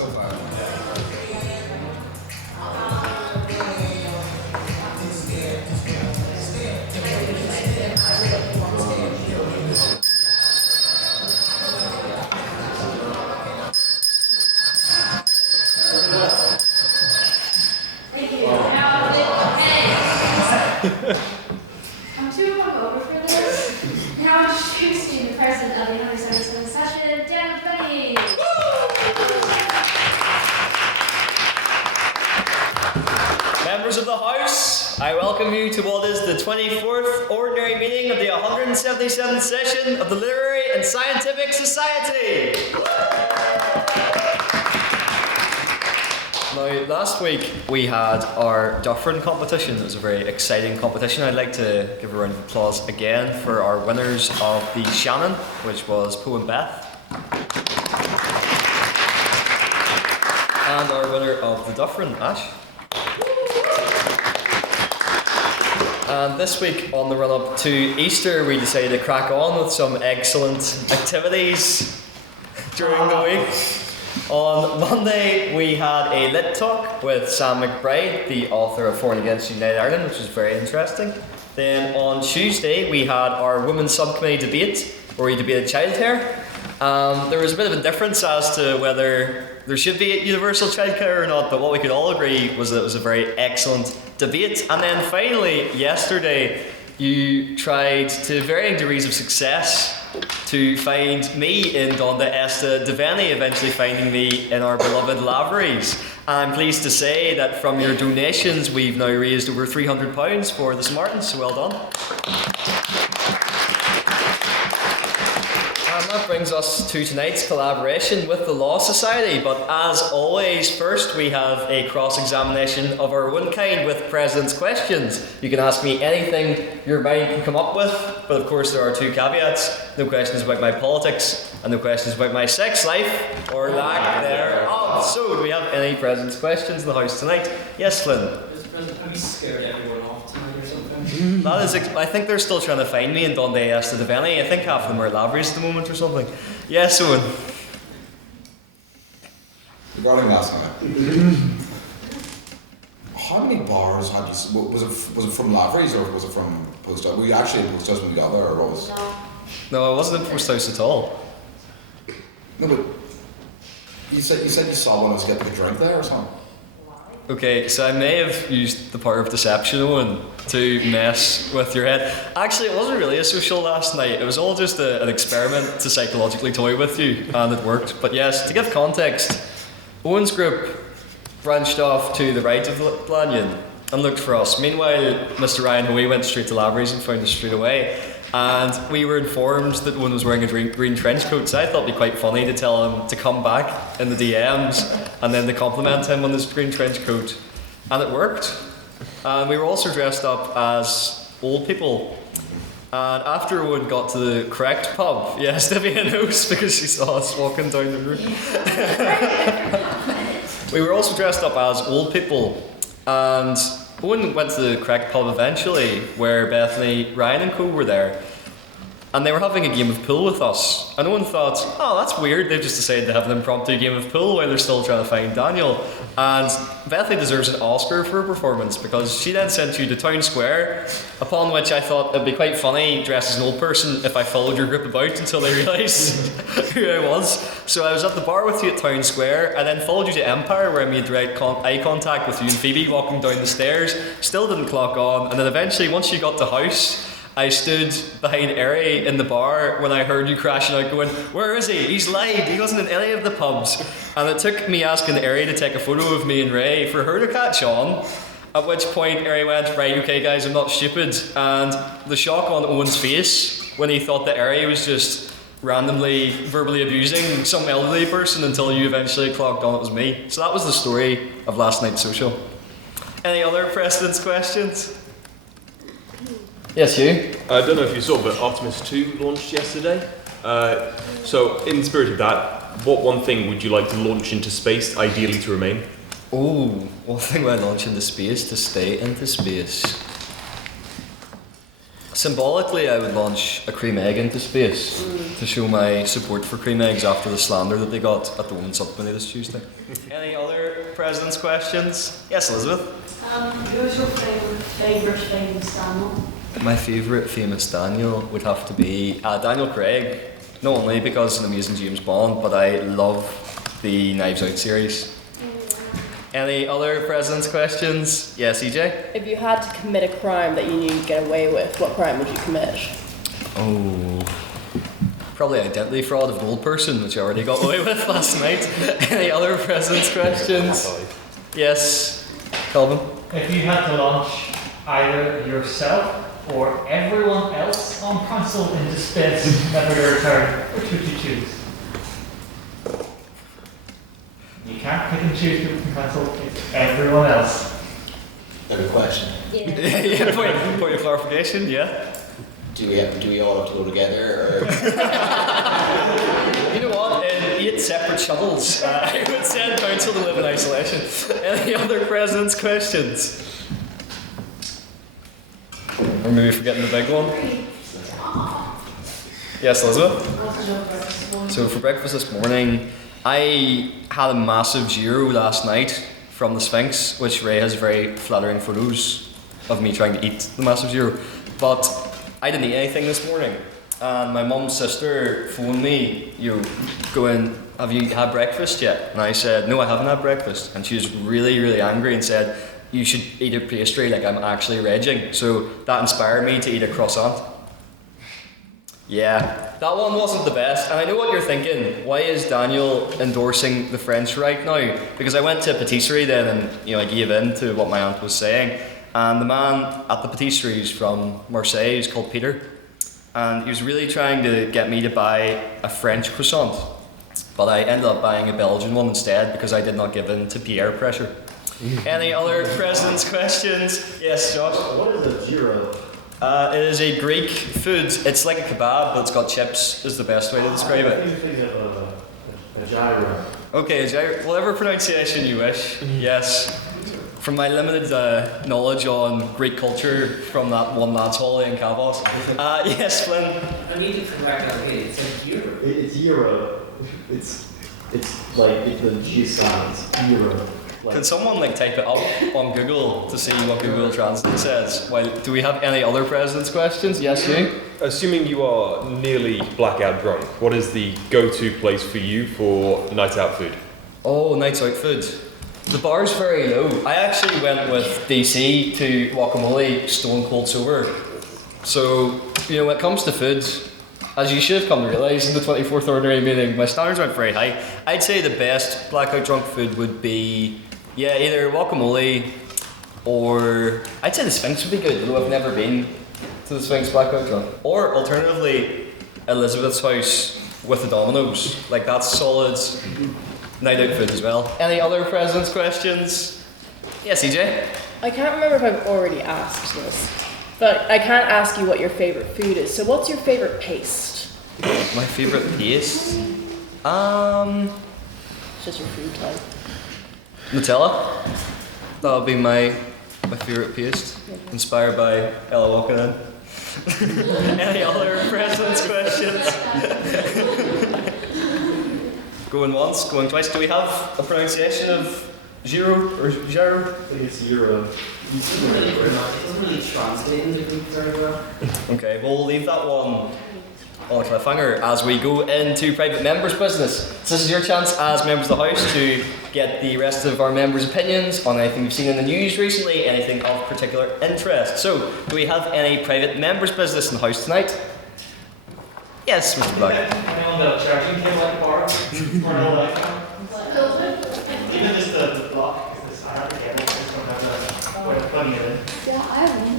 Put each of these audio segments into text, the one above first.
so glad. I'm too hungover for this. Now I'm introducing the president of the 177th session, Dan Benny. Members of the House, I welcome you to what is the 24th Ordinary Meeting of the 177th Session of the Literary and Scientific Society. Now, last week we had our Dufferin competition. It was a very exciting competition. I'd like to give a round of applause again for our winners of the Shannon, which was Poe and Beth, and our winner of the Dufferin, Ash. And this week, on the run-up to Easter, we decided to crack on with some excellent activities during the week. On Monday, we had a lit talk with Sam McBride, the author of For and Against United Ireland, which was very interesting. Then on Tuesday, we had our Women's Subcommittee debate, where we debated childcare. There was a bit of a difference as to whether there should be universal childcare or not, but what we could all agree was that it was a very excellent debate. And then finally, yesterday, you tried to varying degrees of success to find me in Donda Esta Dhivyah, eventually finding me in our beloved Laveries. I'm pleased to say that from your donations, we've now raised over £300 for the Smartens, so well done. And that brings us to tonight's collaboration with the Law Society. But as always, first we have a cross-examination of our own kind with President's Questions. You can ask me anything your mind can come up with, but of course there are two caveats. No questions about my politics, and no questions about my sex life, or lack thereof. So, do we have any President's Questions in the house tonight? Yes, Flynn? Have you scared everyone off tonight or something? That is, I think they're still trying to find me in Donda Esta Dhivyah. I think half of them are at Laveries at the moment or something. Yes, Eóin. Regarding last night, how many bars had you? Was it from Laveries or was it from Post House? Were you actually in Post House when you got there, or what was? No, I wasn't in Post House at all. No, but you said you saw one. I was getting a drink there or something. Okay, so I may have used the power of deception, Eóin, to mess with your head. Actually, it wasn't really a social last night. It was all just an experiment to psychologically toy with you, and it worked. But yes, to give context, Eóin's group branched off to the right of the Lanyon and looked for us. Meanwhile, Mr. Ryan Hoey went straight to Laveries and found us straight away. And we were informed that Eóin was wearing a green trench coat, so I thought it'd be quite funny to tell him to come back in the DMs and then to compliment him on his green trench coat. And it worked. And we were also dressed up as old people. And after Eóin got to the correct pub, yes, Dhivyah knows because she saw us walking down the road. We were also dressed up as old people. And Eóin went to the correct pub eventually, where Bethany, Ryan and co were there. And they were having a game of pool with us. And Eóin thought, oh, that's weird, they've just decided to have an impromptu game of pool while they're still trying to find Daniel. And Bethany deserves an Oscar for her performance, because she then sent you to Town Square, upon which I thought it'd be quite funny, dressed as an old person, if I followed your group about until they realised who I was. So I was at the bar with you at Town Square, and then followed you to Empire, where I made direct eye contact with you and Phoebe walking down the stairs. Still didn't clock on, and then eventually, once you got to house, I stood behind Ari in the bar when I heard you crashing out going, where is he? He's lied. He wasn't in any of the pubs. And it took me asking Ari to take a photo of me and Ray for her to catch on. At which point Ari went, right, okay guys, I'm not stupid. And the shock on Eóin's face when he thought that Ari was just randomly verbally abusing some elderly person until you eventually clocked on it was me. So that was the story of last night's social. Any other President's Questions? Yes, you. I don't know if you saw, but Artemis 2 launched yesterday. So, in the spirit of that, what one thing would you like to launch into space, ideally to remain? Oh, one thing when I launch into space, to stay into space. Symbolically, I would launch a cream egg into space to show my support for cream eggs after the slander that they got at the Women's Subcommittee this Tuesday. Any other president's questions? Yes, Elizabeth? Who's your favourite famous Daniel? My favourite famous Daniel would have to be Daniel Craig. Not only because he's an amazing James Bond, but I love the Knives Out series. Any other president's questions? Yes, EJ? If you had to commit a crime that you knew you'd get away with, what crime would you commit? Oh, probably identity fraud of an old person, which I already got away with last night. Any other president's questions? Yes, Calvin? If you had to launch either yourself or everyone else on console into space, never to return, which would you choose? You can't pick and choose people from console, it's everyone else. Another question. Yeah, point of clarification, yeah. Do we all have to go together, or You know what? In 8 separate shuttles, I would send council to live in isolation. Any other president's questions? Or maybe forgetting the big one? Yes, Elizabeth? So for breakfast this morning, I had a massive gyro last night from the Sphinx, which Ray has very flattering photos of me trying to eat the massive gyro. But I didn't eat anything this morning. And my mum's sister phoned me, going, have you had breakfast yet? And I said, no, I haven't had breakfast. And she was really, really angry and said, you should eat a pastry, like I'm actually raging. So that inspired me to eat a croissant. Yeah, that one wasn't the best. And I know what you're thinking. Why is Daniel endorsing the French right now? Because I went to a patisserie then and I gave in to what my aunt was saying. And the man at the patisserie is from Marseille, he's called Peter. And he was really trying to get me to buy a French croissant. But I ended up buying a Belgian one instead because I did not give in to peer pressure. Any other president's questions? Yes, Josh? What is a gyro? It is a Greek food. It's like a kebab, but it's got chips, is the best way to describe I it. think of a gyro. Okay, a gyro, whatever pronunciation you wish. Yes. From my limited knowledge on Greek culture from that one lad's holiday in Calvas. Yes, Flynn? I need to correct our hit. It's a euro. It's gyro. It's like it's the G sound. It's gyro. Can someone type it up on Google to see what Google Translate says? Do we have any other president's questions? Yes, you? Assuming you are nearly blackout drunk, what is the go-to place for you for night out food? Oh, nights out food. The bar's very low. I actually went with DC to guacamole stone cold sober. So, when it comes to food, as you should have come to realise in the 24th Ordinary Meeting, my standards aren't very high. I'd say the best blackout drunk food would be, either guacamole or I'd say the Sphinx would be good, although I've never been to the Sphinx blackout drunk. Or alternatively, Elizabeth's house with the Dominoes. That's solid night out food as well. Any other president's questions? Yes, EJ? I can't remember if I've already asked this, but I can't ask you what your favourite food is. So what's your favourite paste? My favourite paste? It's just your food type. Nutella. That would be my favourite paste. Inspired by Ella walking in. Any other president's questions? Going once, going twice. Do we have a pronunciation of gyro or gyro? I think it's gyro. It doesn't really translate into Greek very well. Okay, we'll leave that one on a cliffhanger as we go into private members' business. So this is your chance as members of the House to get the rest of our members' opinions on anything you've seen in the news recently, anything of particular interest. So, do we have any private members' business in the House tonight? Yes, Mr. Black. Anyone got a charging cable at the bar? For an old iPhone? Even just the block, because I have the cable, I just don't have the way of plugging it in. Yeah, I have one.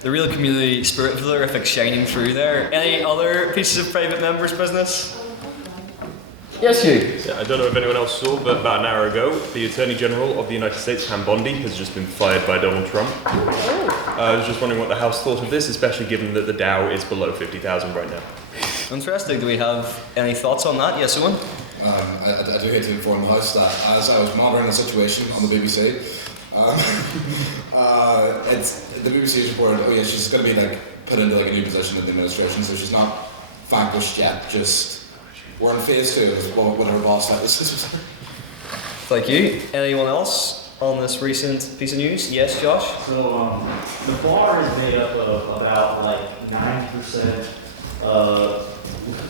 The real community spirit valorific shining through there. Any other pieces of private members' business? Yes, you. Yeah, I don't know if anyone else saw, but about an hour ago, the Attorney General of the United States, Pam Bondi, has just been fired by Donald Trump. I was just wondering what the House thought of this, especially given that the Dow is below 50,000 right now. Interesting. Do we have any thoughts on that? Yes, Eóin? I do hate to inform the House that as I was monitoring the situation on the BBC, It's the BBC report. Oh yeah, she's going to be like put into like a new position in the administration, so she's not vanquished yet. Just we're in phase 2 of whatever boss that is. Thank you. Anyone else on this recent piece of news? Yes, Josh? So the bar is made up of about like 90%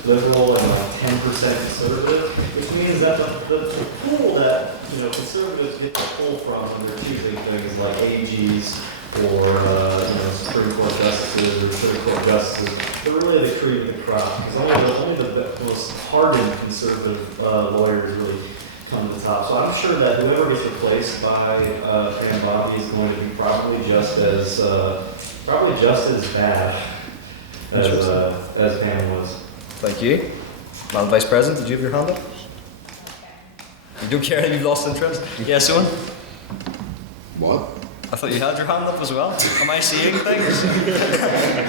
liberal and like 10% conservative, which means that the pool that conservatives get to pull from when they're choosing things like AGs or Supreme Court justices or Supreme Court justices, they're really the cream of the crop. Because only the most hardened conservative lawyers really come to the top. So I'm sure that whoever gets replaced by Pam Bondi is going to be probably just as bad as Pam was. Thank you. Madam Vice President, did you have your hand up? You don't care if you've lost interest? Yes, Eóin? What? I thought you had your hand up as well. Am I seeing things?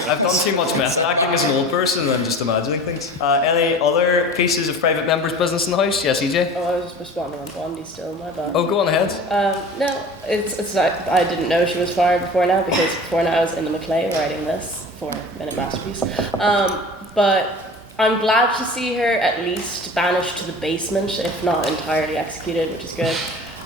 I've done too much method acting as an old person and I'm just imagining things. Any other pieces of private members' business in the house? Yes, EJ? Oh, I was just responding on Bondi still, my bad. Oh, go on ahead. No, I didn't know she was fired before now because before now I was in the Maclay writing this 4-minute masterpiece. But I'm glad to see her at least banished to the basement, if not entirely executed, which is good.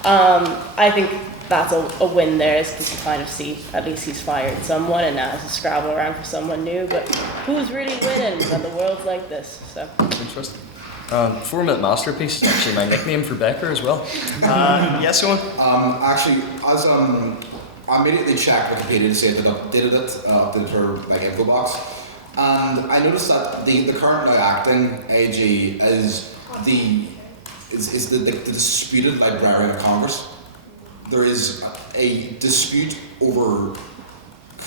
I think that's a win there, is because you kind of see at least he's fired someone and now has to scrabble around for someone new. But who's really winning when the world's like this? So interesting. 4-minute masterpiece is actually my nickname for Becker as well. Yes, Eóin? Actually, as I immediately checked Wikipedia to see if it updated it, updated her like info box, and I noticed that the current now acting AG is the disputed librarian of Congress. There is a dispute over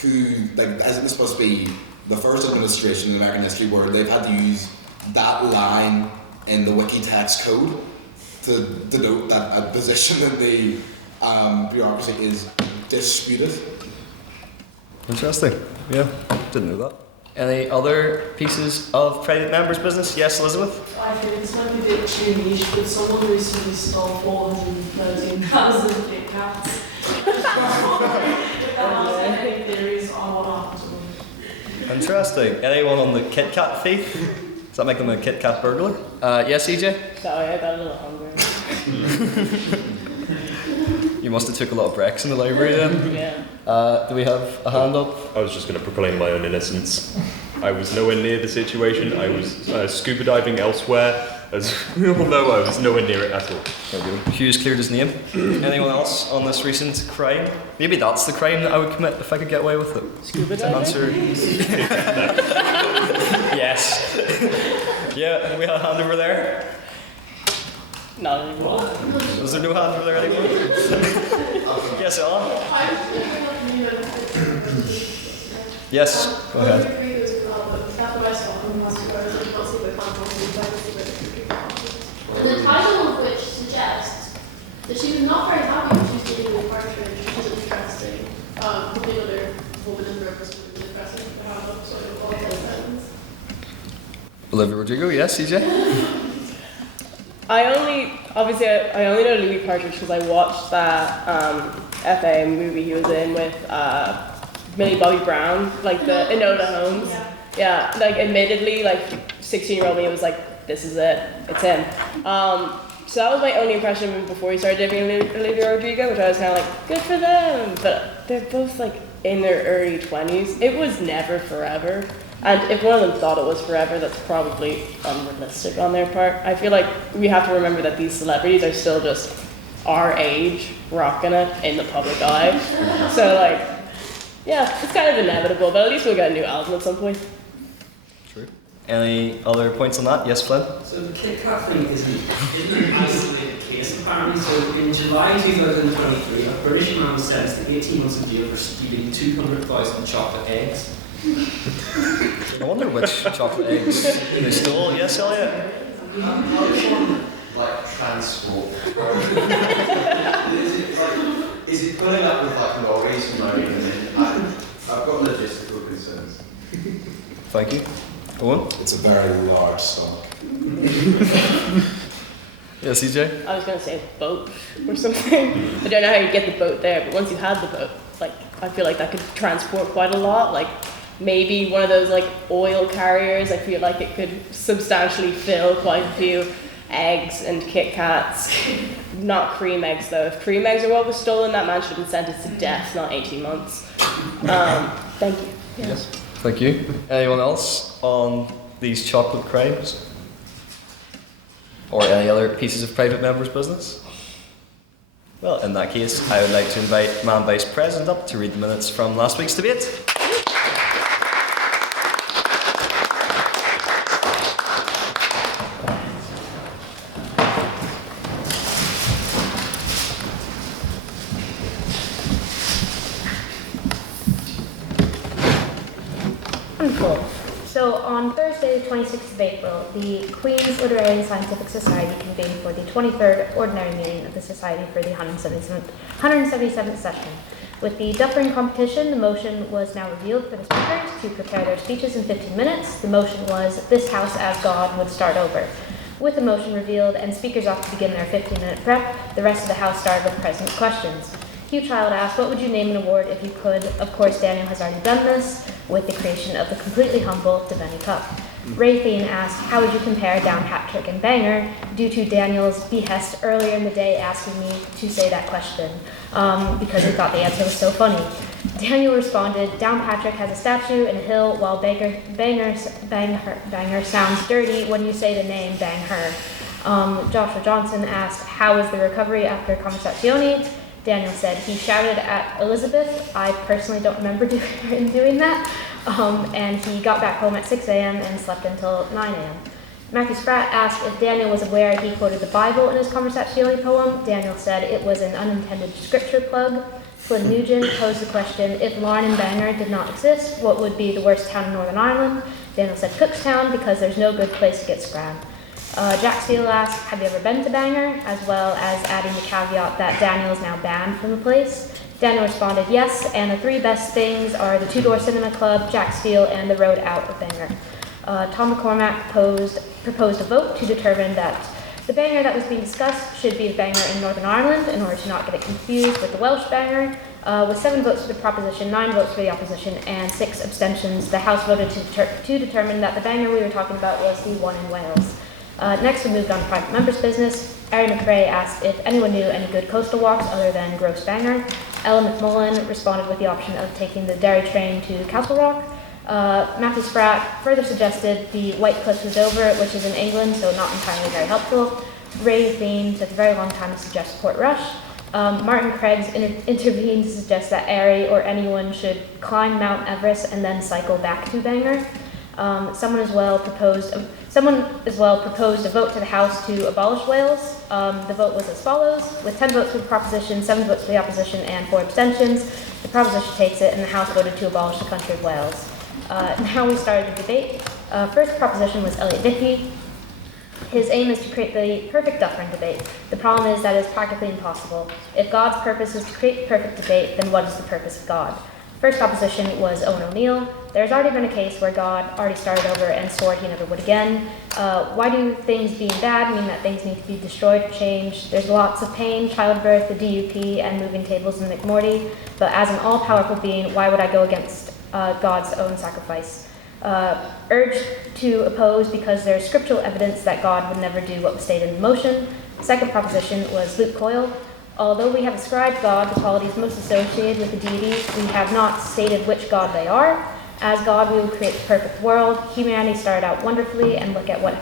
who, like, isn't this supposed to be the first administration in American history where they've had to use that line in the wiki text code to denote that a position in the bureaucracy is disputed. Interesting. Yeah, didn't know that. Any other pieces of private members' business? Yes, Elizabeth? I think this might be a bit too niche, but someone recently stole 413,000 Kit Kats. If that has any theories on what happened to them. Interesting. Anyone on the Kit Kat thief? Does that make them a Kit Kat burglar? Yes, EJ? sorry, I got a little hungry. You must have took a lot of breaks in the library then. Yeah. Do we have a hand up? I was just going to proclaim my own innocence. I was nowhere near the situation. I was scuba diving elsewhere. As we all know, I was nowhere near it at all. Hugh's cleared his name. Anyone else on this recent crime? Maybe that's the crime that I would commit if I could get away with it. Scuba To diving? answer. Yes. Yeah, we had a hand over there. Not anymore. Was there no hand over there anymore? Yes, Ella? Yes, go ahead. And the title of which suggests that she was not very happy when she was dealing with partridge, which is interesting. Probably another woman in purpose would be interesting to have up, so all of those ends. Olivia Rodrigo, yes, CJ? I only know Louis Partridge because I watched that FA movie he was in with Millie Bobby Brown, like the Enola Holmes. Yeah, like admittedly, like 16-year-old me was like, this is it, it's him. So that was my only impression of him before he started dating Olivia Rodrigo, which I was kind of like, good for them. But they're both like in their early 20s. It was never forever. And if one of them thought it was forever, that's probably unrealistic on their part. I feel like we have to remember that these celebrities are still just our age, rocking it in the public eye. So like, yeah, it's kind of inevitable, but at least we'll get a new album at some point. True. Any other points on that? Yes, Flynn? So the Kit Kat thing isn't an isolated case apparently. So in July 2023, a British man was sentenced to 18 months in jail for stealing 200,000 chocolate eggs. I wonder which chocolate eggs they stole. Yes, Elliot? How does one like transport? Is it pulling up with like lorries and loading them in? I've got logistical concerns. Thank you. Eóin? It's a very large stock. Yeah, CJ? I was going to say a boat or something. I don't know how you get the boat there, but once you had the boat, like, I feel like that could transport quite a lot. Like, maybe one of those, like, oil carriers. I feel like it could substantially fill quite a few eggs and Kit Kats. Not cream eggs, though. If cream eggs are what was stolen, that man should have been sentenced to death, not 18 months. Thank you. Yes. Thank you. Anyone else on these chocolate crimes? Or any other pieces of private members' business? Well, in that case, I would like to invite Man Vice President up to read the minutes from last week's debate. Wonderful. So on Thursday, the 26th of April, the Queen's Literary and Scientific Society convened for the 23rd Ordinary Meeting of the Society for the 177th session. With the duffering competition, the motion was now revealed for the speakers to prepare their speeches in 15 minutes. The motion was, "This House as God would start over." With the motion revealed and speakers off to begin their 15-minute prep, the rest of the House started with President questions. Hugh Child asked, "What would you name an award if you could?" Of course, Daniel has already done this with the creation of the completely humble Dhivyah Cup. Ray Thien asked, "How would you compare Downpatrick and Banger?" due to Daniel's behest earlier in the day asking me to say that question because he thought the answer was so funny. Daniel responded, "Downpatrick has a statue and a hill, while Banger sounds dirty when you say the name Bang Her." Joshua Johnson asked, "How was the recovery after Conversazione?" Daniel said he shouted at Elizabeth. I personally don't remember doing that. And he got back home at 6 a.m. and slept until 9 a.m. Matthew Spratt asked if Daniel was aware he quoted the Bible in his Conversazione poem. Daniel said it was an unintended scripture plug. Flynn Nugent posed the question, if Larne and Bangor did not exist, what would be the worst town in Northern Ireland? Daniel said Cookstown because there's no good place to get scram. Jack Steele asked, have you ever been to Bangor? As well as adding the caveat that Daniel is now banned from the place. Daniel responded, yes, and the three best things are the Two Door Cinema Club, Jack Steele, and the road out of Bangor. Tom McCormack proposed a vote to determine that the Bangor that was being discussed should be a Bangor in Northern Ireland in order to not get it confused with the Welsh Bangor. With 7 votes for the proposition, 9 votes for the opposition, and 6 abstentions, the House voted to determine that the Bangor we were talking about was the one in Wales. Next, we moved on to private members' business. Ari McRae asked if anyone knew any good coastal walks other than Gross Bangor. Ella McMullen responded with the option of taking the Derry train to Castle Rock. Matthew Spratt further suggested the White Cliffs was over, which is in England, so not entirely very helpful. Ray Thien took a very long time to suggest Port Rush. Martin Craigs intervened to suggest that Ari or anyone should climb Mount Everest and then cycle back to Bangor. Someone as well proposed a vote to the House to abolish Wales. The vote was as follows, with 10 votes for the proposition, 7 votes for the opposition, and 4 abstentions. The proposition takes it, and the House voted to abolish the country of Wales. Now we started the debate. First proposition was Elliot Dickey. His aim is to create the perfect duffering debate. The problem is that it is practically impossible. If God's purpose is to create the perfect debate, then what is the purpose of God? First opposition was Eoin O'Neill. There's already been a case where God already started over and swore he never would again. Why do things being bad mean that things need to be destroyed or changed? There's lots of pain, childbirth, the DUP, and moving tables in McMorty. But as an all-powerful being, why would I go against God's own sacrifice? Urged to oppose because there's scriptural evidence that God would never do what was stated in the motion. Second proposition was Luke Coyle. Although we have ascribed God the qualities most associated with the deity, we have not stated which God they are. As God, we will create the perfect world. Humanity started out wonderfully, and look at what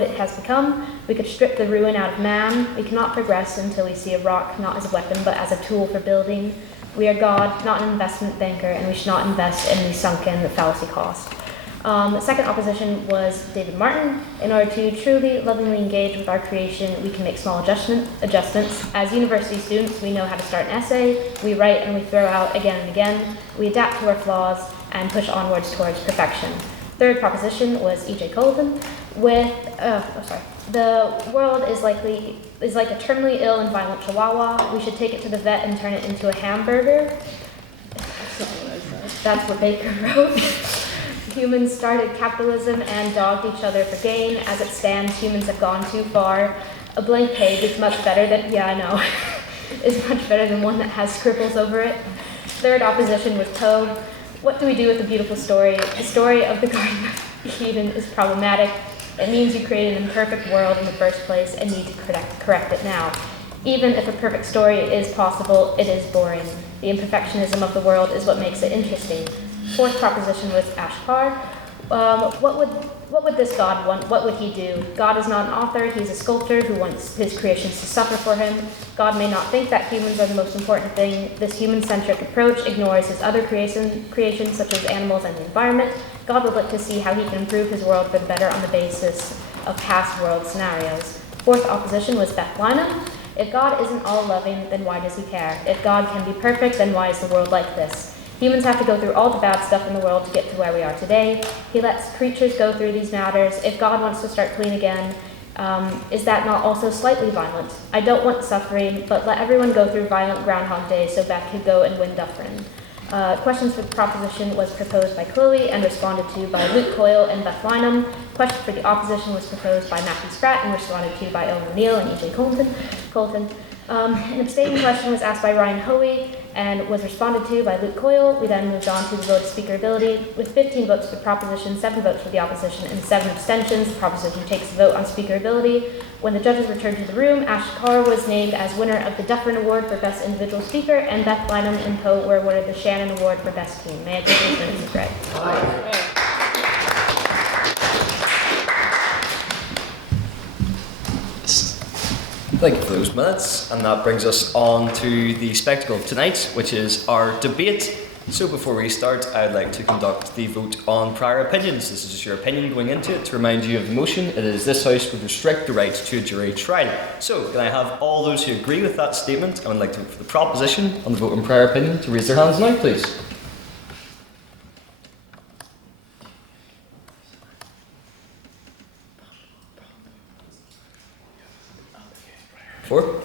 it has become. We could strip the ruin out of man. We cannot progress until we see a rock not as a weapon, but as a tool for building. We are God, not an investment banker, and we should not invest in the sunken fallacy cost. The second opposition was David Martin. In order to truly, lovingly engage with our creation, we can make small adjustments. As university students, we know how to start an essay. We write and we throw out again and again. We adapt to our flaws and push onwards towards perfection. Third proposition was E.J. Culleton. The world is like a terminally ill and violent chihuahua. We should take it to the vet and turn it into a hamburger. That's what Baker wrote. Humans started capitalism and dogged each other for gain. As it stands, humans have gone too far. A blank page is much better than, yeah, I know, is much better than one that has scribbles over it. Third opposition was Poe. What do we do with a beautiful story? The story of the Garden of Eden is problematic. It means you created an imperfect world in the first place and need to correct it now. Even if a perfect story is possible, it is boring. The imperfectionism of the world is what makes it interesting. Fourth proposition was Ashtar. What would this God want? What would he do? God is not an author, he's a sculptor who wants his creations to suffer for him. God may not think that humans are the most important thing. This human-centric approach ignores his other creations such as animals and the environment. God would like to see how he can improve his world for the better on the basis of past world scenarios. Fourth opposition was Bethlehem. If God isn't all-loving, then why does he care? If God can be perfect, then why is the world like this? Humans have to go through all the bad stuff in the world to get to where we are today. He lets creatures go through these matters. If God wants to start clean again, is that not also slightly violent? I don't want suffering, but let everyone go through violent Groundhog Day so Beth could go and win Dufferin. Questions for the proposition was proposed by Chloe and responded to by Luke Coyle and Beth Lynham. Question for the opposition was proposed by Matthew Spratt and responded to by Eóin O'Neill and E.J. Culleton. An abstaining question was asked by Ryan Hoey and was responded to by Luke Coyle. We then moved on to the vote of speakerability. With 15 votes for the proposition, 7 votes for the opposition, and 7 abstentions, the proposition takes the vote on speakerability. When the judges returned to the room, Ash Carr was named as winner of the Dufferin Award for Best Individual Speaker, and Beth Lynham and Poe were awarded the Shannon Award for Best Team. May I take these minutes as read? Thank you for those minutes, and that brings us on to the spectacle of tonight, which is our debate. So before we start, I'd like to conduct the vote on prior opinions. This is just your opinion going into it. To remind you of the motion, it is this House would restrict the right to a jury trial. So can I have all those who agree with that statement and would like to vote for the proposition on the vote on prior opinion to raise their hands now, please? 4.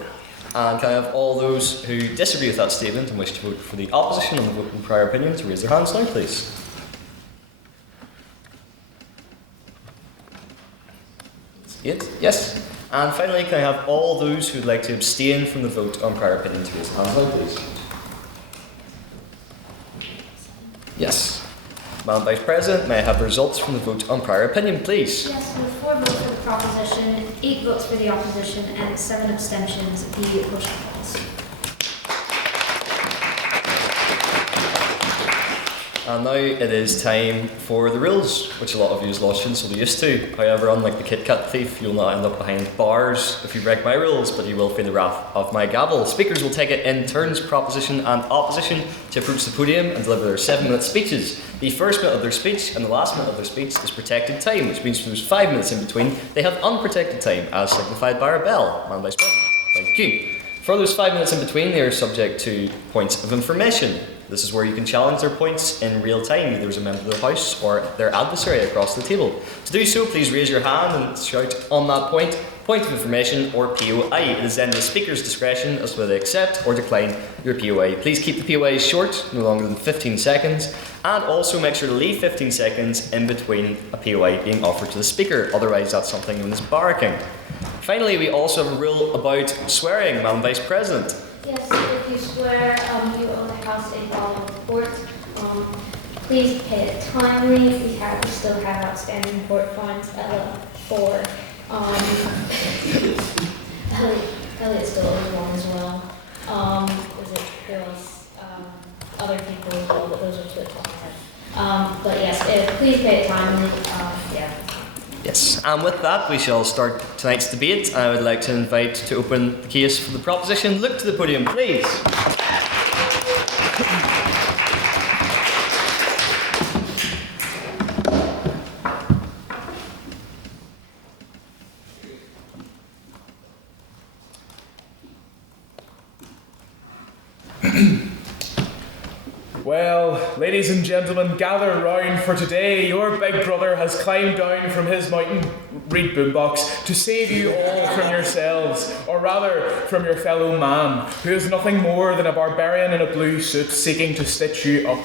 And can I have all those who disagree with that statement and wish to vote for the opposition on the vote in prior opinion to raise their hands now, please? 8. Yes. And finally, can I have all those who would like to abstain from the vote on prior opinion to raise their hands now, please? Yes. Madam Vice President, may I have the results from the vote on prior opinion, please? Yes, with 4 votes for the proposition, 8 votes for the opposition, and 7 abstentions, the motion falls. And now it is time for the rules, which a lot of you Lodgians will be used to. However, unlike the Kit Kat thief, you'll not end up behind bars if you break my rules, but you will feel the wrath of my gavel. Speakers will take it in turns, proposition and opposition, to approach the podium and deliver their 7-minute speeches. The first minute of their speech and the last minute of their speech is protected time, which means for those 5 minutes in between, they have unprotected time, as signified by our bell. Madam Vice President, thank you. For those 5 minutes in between, they are subject to points of information. This is where you can challenge their points in real time, either as a member of the House or their adversary across the table. To do so, please raise your hand and shout on that point of information, or POI. It is then the Speaker's discretion as to whether they accept or decline your POI. Please keep the POI short, no longer than 15 seconds, and also make sure to leave 15 seconds in between a POI being offered to the Speaker, otherwise that's something known as barracking. Finally, we also have a rule about swearing, Madam Vice President. Yes, if you swear you own the house in following the court, please pay it timely. We still have outstanding court fines for Elliot's still owes one as well. There was other people as well, but those are 2 at the top of the head. But yes, please pay it timely. Yeah. Yes, and with that we shall start tonight's debate. I would like to invite to open the case for the proposition. Look to the podium, please. Well, ladies and gentlemen, gather round, for today your big brother has climbed down from his mountain, read boombox, to save you all from yourselves, or rather from your fellow man, who is nothing more than a barbarian in a blue suit seeking to stitch you up.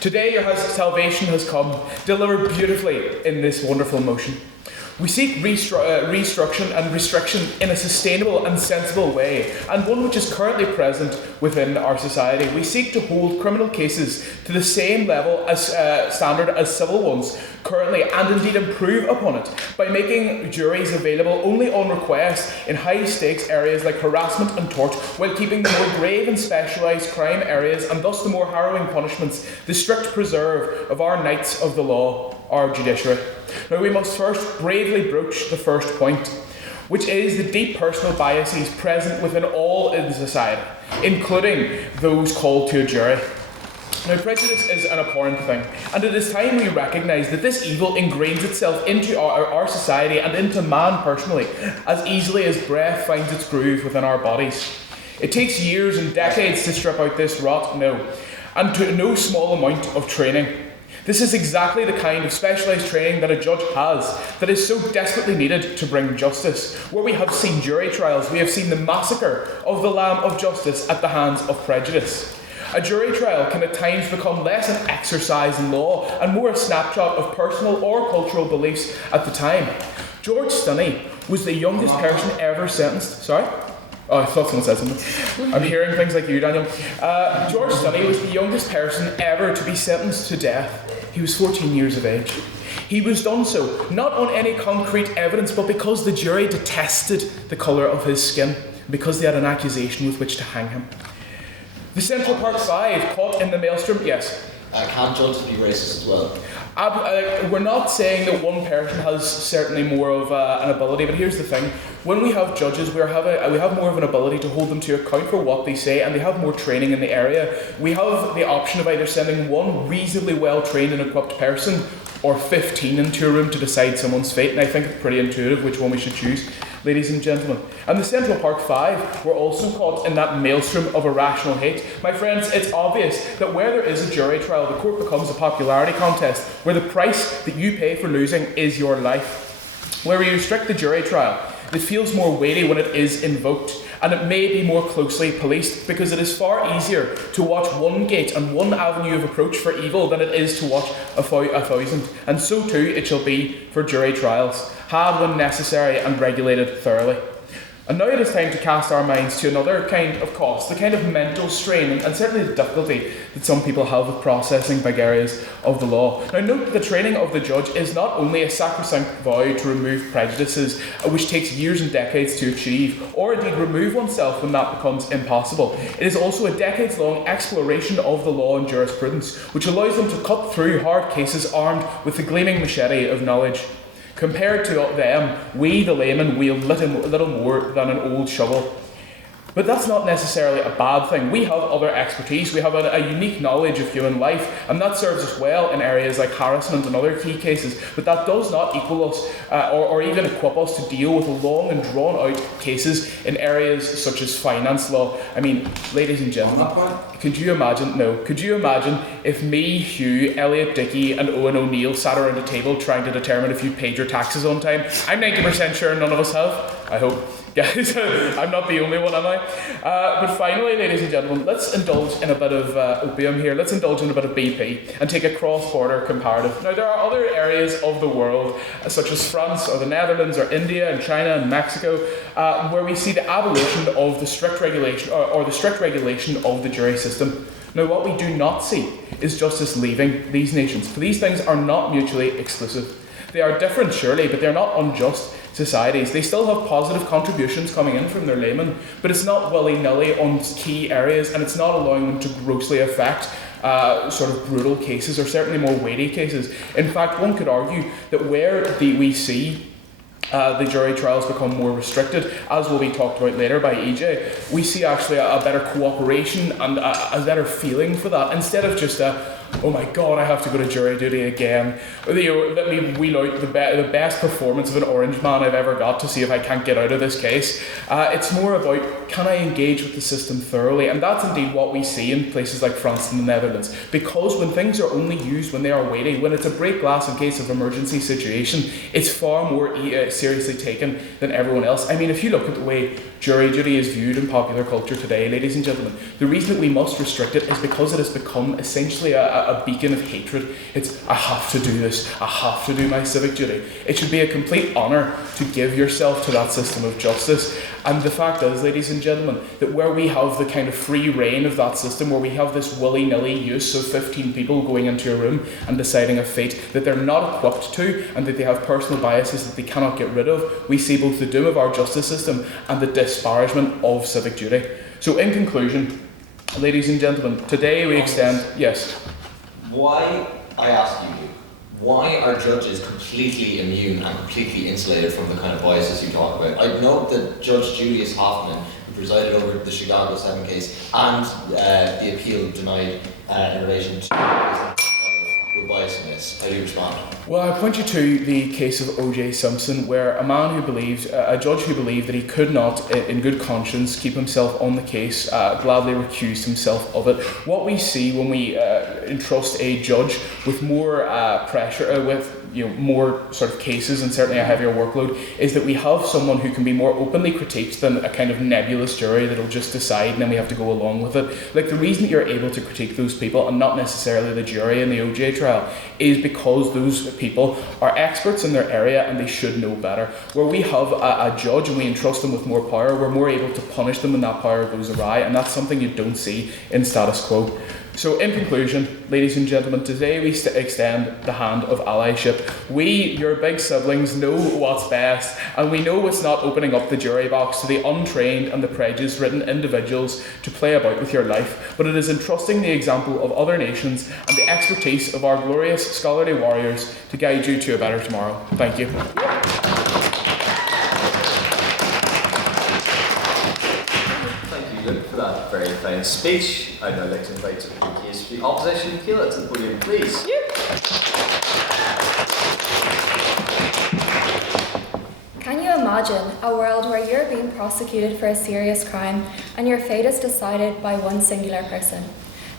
Today your salvation has come, delivered beautifully in this wonderful motion. We seek restructuring and restriction in a sustainable and sensible way, and one which is currently present within our society. We seek to hold criminal cases to the same level as standard as civil ones currently, and indeed improve upon it by making juries available only on request in high stakes areas like harassment and tort, while keeping the more grave and specialised crime areas, and thus the more harrowing punishments, the strict preserve of our knights of the law, our judiciary. Now we must first bravely broach the first point, which is the deep personal biases present within all in society, including those called to a jury. Now, prejudice is an abhorrent thing, and it is time we recognise that this evil ingrains itself into our society and into man personally, as easily as breath finds its groove within our bodies. It takes years and decades to strip out this rot, and to no small amount of training. This is exactly the kind of specialised training that a judge has, that is so desperately needed to bring justice. Where we have seen jury trials, we have seen the massacre of the Lamb of Justice at the hands of prejudice. A jury trial can at times become less an exercise in law and more a snapshot of personal or cultural beliefs at the time. George Stinney was the youngest person ever sentenced. Sorry? Oh, I thought someone said something. I'm hearing things like you, Daniel. George Stinney was the youngest person ever to be sentenced to death. He was 14 years of age. He was done so, not on any concrete evidence, but because the jury detested the colour of his skin, because they had an accusation with which to hang him. The Central Park Five, caught in the maelstrom, yes? Can't judges be racist as well? We're not saying that one person has certainly more of an ability, but here's the thing. When we have judges, we have more of an ability to hold them to account for what they say, and they have more training in the area. We have the option of either sending one reasonably well-trained and equipped person or 15 into a room to decide someone's fate, and I think it's pretty intuitive which one we should choose, ladies and gentlemen. And the Central Park Five were also caught in that maelstrom of irrational hate. My friends, it's obvious that where there is a jury trial, the court becomes a popularity contest, where the price that you pay for losing is your life. Where we restrict the jury trial, it feels more weighty when it is invoked, and it may be more closely policed, because it is far easier to watch one gate and one avenue of approach for evil than it is to watch a thousand. And so too it shall be for jury trials, had when necessary and regulated thoroughly. And now it is time to cast our minds to another kind of cost, the kind of mental strain and certainly the difficulty that some people have with processing big areas of the law. Now note that the training of the judge is not only a sacrosanct vow to remove prejudices, which takes years and decades to achieve, or indeed remove oneself when that becomes impossible. It is also a decades-long exploration of the law and jurisprudence, which allows them to cut through hard cases armed with the gleaming machete of knowledge. Compared to them, we, the laymen, wield little more than an old shovel. But that's not necessarily a bad thing. We have other expertise, we have a unique knowledge of human life, and that serves us well in areas like harassment and other key cases, but that does not equal us or even equip us to deal with long and drawn out cases in areas such as finance law. I mean, ladies and gentlemen, could you imagine if me, Hugh, Elliot Dickey and Owen O'Neill sat around a table trying to determine if you paid your taxes on time? I'm 90% sure none of us have, I hope. Guys, I'm not the only one, am I? But finally, ladies and gentlemen, let's indulge in a bit of opium here. Let's indulge in a bit of BP and take a cross-border comparative. Now, there are other areas of the world, such as France or the Netherlands or India and China and Mexico, where we see the abolition of the strict regulation or the strict regulation of the jury system. Now, what we do not see is justice leaving these nations, for these things are not mutually exclusive. They are different, surely, but they're not unjust societies. They still have positive contributions coming in from their laymen, but it's not willy-nilly on key areas, and it's not allowing them to grossly affect sort of brutal cases, or certainly more weighty cases. In fact, one could argue that where we see the jury trials become more restricted, as will be talked about later by EJ, we see actually a better cooperation and a better feeling for that, instead of just oh my god, I have to go to jury duty again. Let me wheel out the best performance of an orange man I've ever got to see if I can't get out of this case. It's more about, can I engage with the system thoroughly? And that's indeed what we see in places like France and the Netherlands. Because when things are only used when they are weighty, when it's a break glass in case of emergency situation, it's far more seriously taken than everyone else. I mean, if you look at the way jury duty is viewed in popular culture today, ladies and gentlemen, the reason that we must restrict it is because it has become essentially a beacon of hatred. It's, I have to do this, I have to do my civic duty. It should be a complete honour to give yourself to that system of justice. And the fact is, ladies and gentlemen, that where we have the kind of free reign of that system, where we have this willy-nilly use of 15 people going into a room and deciding a fate that they're not equipped to, and that they have personal biases that they cannot get rid of, we see both the doom of our justice system and the disparagement of civic duty. So in conclusion, ladies and gentlemen, today we extend... Yes? Why, I ask you, why are judges completely immune and completely insulated from the kind of biases you talk about? I note that Judge Julius Hoffman, who presided over the Chicago 7 case, and the appeal denied in relation to were biased in this. How do you respond? Well, I point you to the case of O.J. Simpson, where a man who believed, a judge who believed that he could not, in good conscience, keep himself on the case, gladly recused himself of it. What we see when we entrust a judge with more pressure, with more sort of cases and certainly a heavier workload, is that we have someone who can be more openly critiqued than a kind of nebulous jury that'll just decide and then we have to go along with it. Like, the reason that you're able to critique those people and not necessarily the jury in the OJ trial is because those people are experts in their area and they should know better. Where we have a judge and we entrust them with more power, we're more able to punish them when that power goes awry, and that's something you don't see in status quo. So in conclusion, ladies and gentlemen, today we extend the hand of allyship. We, your big siblings, know what's best, and we know it's not opening up the jury box to the untrained and the prejudice-ridden individuals to play about with your life, but it is entrusting the example of other nations and the expertise of our glorious scholarly warriors to guide you to a better tomorrow. Thank you. For that very fine speech, I'd now like to invite the case for the opposition, Kíla, to the podium, please. Can you imagine a world where you're being prosecuted for a serious crime and your fate is decided by one singular person?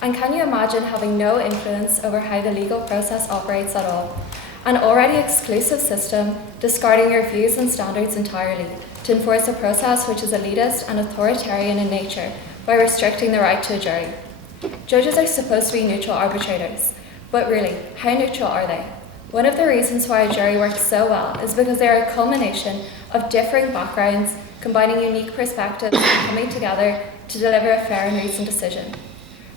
And can you imagine having no influence over how the legal process operates at all? An already exclusive system discarding your views and standards entirely to enforce a process which is elitist and authoritarian in nature by restricting the right to a jury. Judges are supposed to be neutral arbitrators, but really, how neutral are they? One of the reasons why a jury works so well is because they are a culmination of differing backgrounds, combining unique perspectives and coming together to deliver a fair and reasoned decision.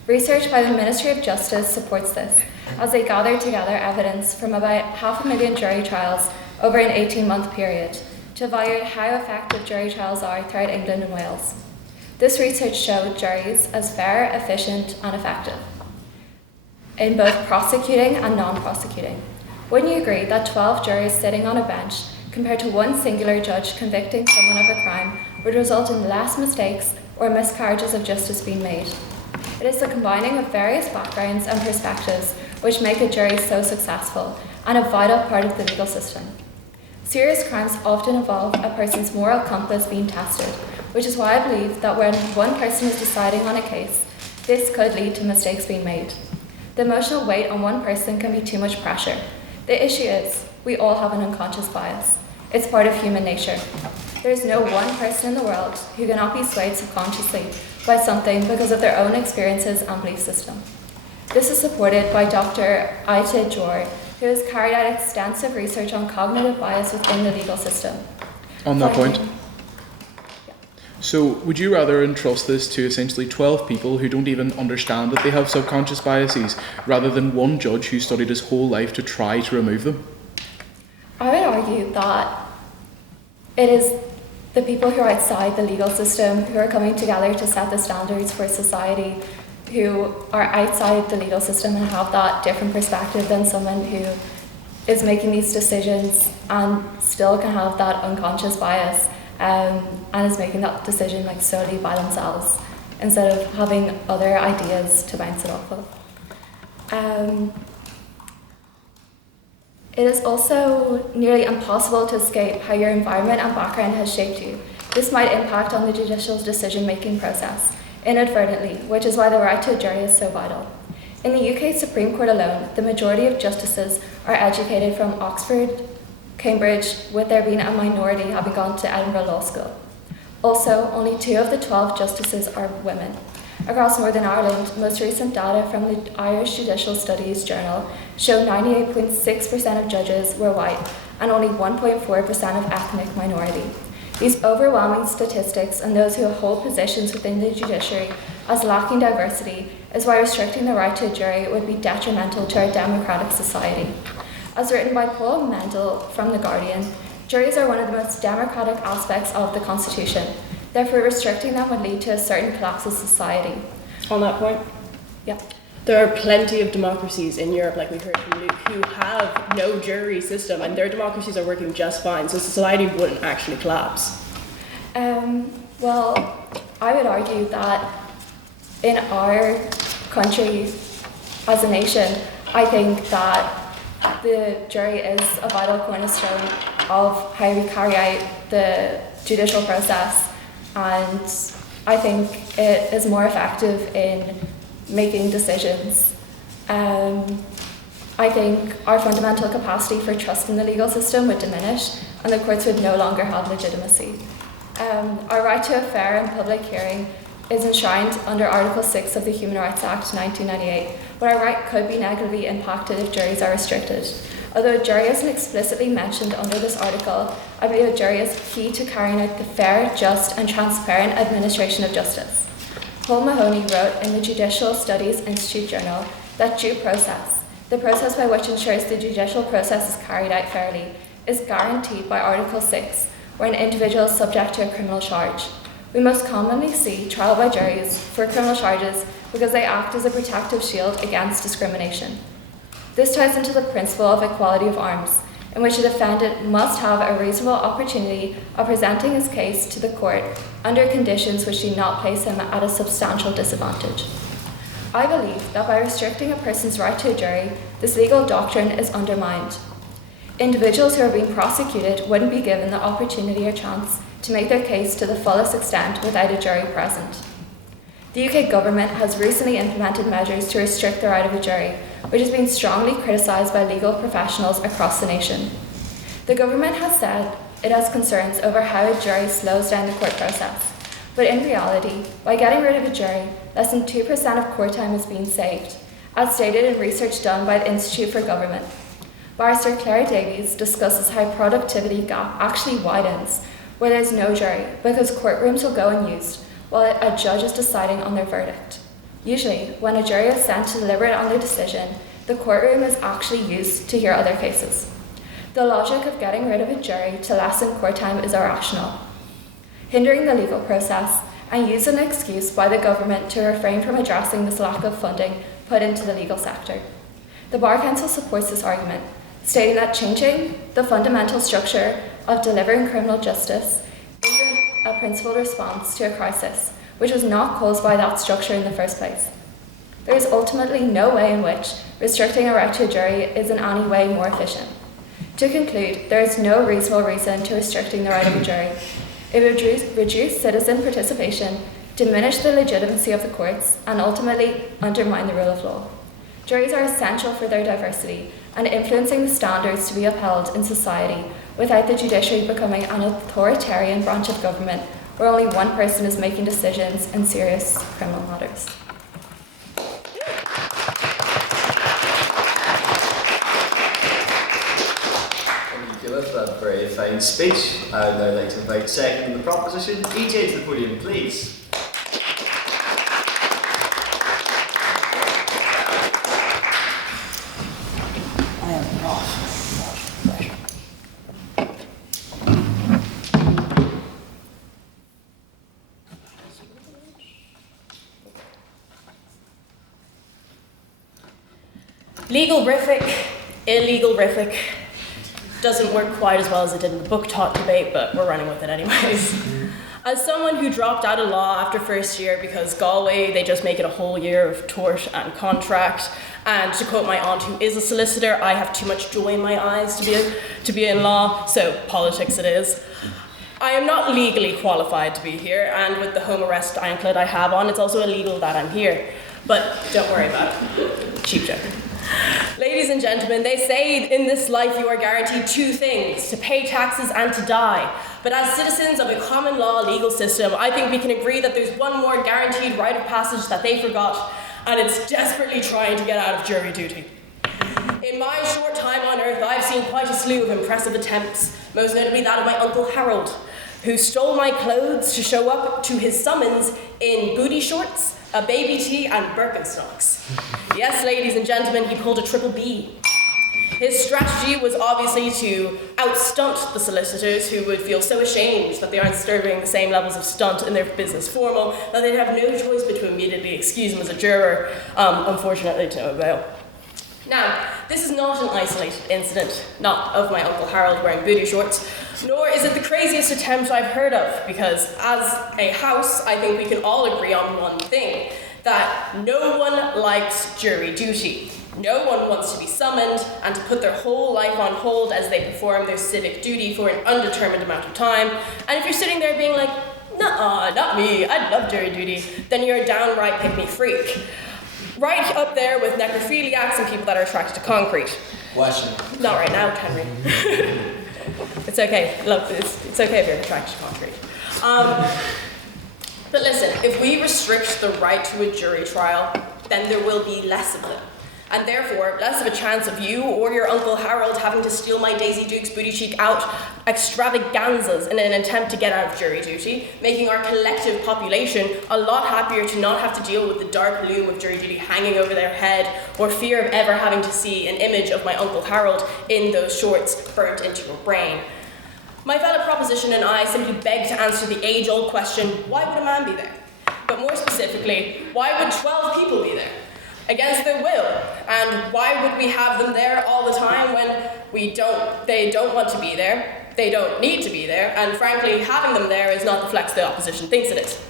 Research by the Ministry of Justice supports this, as they gather together evidence from about 500,000 jury trials over an 18-month period to evaluate how effective jury trials are throughout England and Wales. This research showed juries as fair, efficient, and effective in both prosecuting and non-prosecuting. Wouldn't you agree that 12 jurors sitting on a bench compared to one singular judge convicting someone of a crime would result in less mistakes or miscarriages of justice being made? It is the combining of various backgrounds and perspectives which make a jury so successful and a vital part of the legal system. Serious crimes often involve a person's moral compass being tested, which is why I believe that when one person is deciding on a case, this could lead to mistakes being made. The emotional weight on one person can be too much pressure. The issue is, we all have an unconscious bias. It's part of human nature. There is no one person in the world who cannot be swayed subconsciously by something because of their own experiences and belief system. This is supported by Dr. Aita Jor, who has carried out extensive research on cognitive bias within the legal system. On that point. So, would you rather entrust this to essentially 12 people who don't even understand that they have subconscious biases, rather than one judge who studied his whole life to try to remove them? I would argue that it is the people who are outside the legal system who are coming together to set the standards for society, who are outside the legal system and have that different perspective than someone who is making these decisions and still can have that unconscious bias and is making that decision like solely by themselves instead of having other ideas to bounce it off of. It is also nearly impossible to escape how your environment and background has shaped you. This might impact on the judicial decision-making process inadvertently, which is why the right to a jury is so vital. In the UK Supreme Court alone, the majority of justices are educated from Oxford, Cambridge, with there being a minority having gone to Edinburgh Law School. Also, only 2 of the 12 justices are women. Across Northern Ireland, most recent data from the Irish Judicial Studies Journal show 98.6% of judges were white and only 1.4% of ethnic minority. These overwhelming statistics and those who hold positions within the judiciary as lacking diversity is why restricting the right to a jury would be detrimental to our democratic society. As written by Paul Mendel from The Guardian, juries are one of the most democratic aspects of the Constitution. Therefore, restricting them would lead to a certain collapse of society. On that point? Yeah. There are plenty of democracies in Europe, like we heard from Luke, who have no jury system, and their democracies are working just fine, so society wouldn't actually collapse. Well, I would argue that in our country, as a nation, I think that the jury is a vital cornerstone of how we carry out the judicial process, and I think it is more effective in making decisions. I think our fundamental capacity for trust in the legal system would diminish and the courts would no longer have legitimacy. Our right to a fair and public hearing is enshrined under Article 6 of the Human Rights Act 1998, but our right could be negatively impacted if juries are restricted. Although a jury isn't explicitly mentioned under this article, I believe a jury is key to carrying out the fair, just and transparent administration of justice. Paul Mahoney wrote in the Judicial Studies Institute Journal that due process, the process by which ensures the judicial process is carried out fairly, is guaranteed by Article 6, where an individual is subject to a criminal charge. We most commonly see trial by juries for criminal charges because they act as a protective shield against discrimination. This ties into the principle of equality of arms, in which a defendant must have a reasonable opportunity of presenting his case to the court under conditions which do not place him at a substantial disadvantage. I believe that by restricting a person's right to a jury, this legal doctrine is undermined. Individuals who are being prosecuted wouldn't be given the opportunity or chance to make their case to the fullest extent without a jury present. The UK government has recently implemented measures to restrict the right of a jury, which has been strongly criticised by legal professionals across the nation. The government has said it has concerns over how a jury slows down the court process, but in reality, by getting rid of a jury, less than 2% of court time is being saved, as stated in research done by the Institute for Government. Barrister Claire Davies discusses how productivity gap actually widens where there is no jury, because courtrooms will go unused while a judge is deciding on their verdict. Usually, when a jury is sent to deliberate on their decision, the courtroom is actually used to hear other cases. The logic of getting rid of a jury to lessen court time is irrational, hindering the legal process and used as an excuse by the government to refrain from addressing this lack of funding put into the legal sector. The Bar Council supports this argument, stating that changing the fundamental structure of delivering criminal justice isn't a principled response to a crisis, which was not caused by that structure in the first place. There is ultimately no way in which restricting a right to a jury is in any way more efficient. To conclude, there is no reasonable reason to restricting the right of a jury. It would reduce citizen participation, diminish the legitimacy of the courts, and ultimately undermine the rule of law. Juries are essential for their diversity and influencing the standards to be upheld in society without the judiciary becoming an authoritarian branch of government where only one person is making decisions in serious criminal matters. Thank you, Kíla, for that very fine speech. I'd now like to invite second in the proposition, EJ, to the podium, please. Legal-rific, illegal-rific doesn't work quite as well as it did in the book talk debate, but we're running with it anyways. As someone who dropped out of law after first year because Galway, they just make it a whole year of tort and contract, and to quote my aunt who is a solicitor, I have too much joy in my eyes to be in law, so politics it is. I am not legally qualified to be here, and with the home arrest anklet I have on, it's also illegal that I'm here. But don't worry about it. Cheap joke. Ladies and gentlemen, they say in this life you are guaranteed two things, to pay taxes and to die. But as citizens of a common law legal system, I think we can agree that there's one more guaranteed rite of passage that they forgot, and it's desperately trying to get out of jury duty. In my short time on Earth, I've seen quite a slew of impressive attempts, most notably that of my Uncle Harold, who stole my clothes to show up to his summons in booty shorts, a baby tee, and Birkenstocks. Yes, ladies and gentlemen, he pulled a triple B. His strategy was obviously to outstunt the solicitors, who would feel so ashamed that they aren't serving the same levels of stunt in their business formal that they'd have no choice but to immediately excuse him as a juror, unfortunately to no avail. Now, this is not an isolated incident, not of my Uncle Harold wearing booty shorts, nor is it the craziest attempt I've heard of, because as a house, I think we can all agree on one thing, that no one likes jury duty. No one wants to be summoned and to put their whole life on hold as they perform their civic duty for an undetermined amount of time. And if you're sitting there being like, nuh-uh, not me, I love jury duty, then you're a downright pick-me freak. Right up there with necrophiliacs and people that are attracted to concrete. Question. Not right now, Henry. It's okay. Look, it's okay if you're attracted to concrete. But listen, if we restrict the right to a jury trial, then there will be less of them. And therefore, less of a chance of you or your Uncle Harold having to steal my Daisy Duke's booty cheek out extravaganzas in an attempt to get out of jury duty, making our collective population a lot happier to not have to deal with the dark loom of jury duty hanging over their head, or fear of ever having to see an image of my Uncle Harold in those shorts burnt into your brain. My fellow proposition and I simply beg to answer the age-old question, why would a man be there? But more specifically, why would 12 people be there? Against their will, and why would we have them there all the time when they don't want to be there, they don't need to be there, and frankly, having them there is not the flex the opposition thinks it is.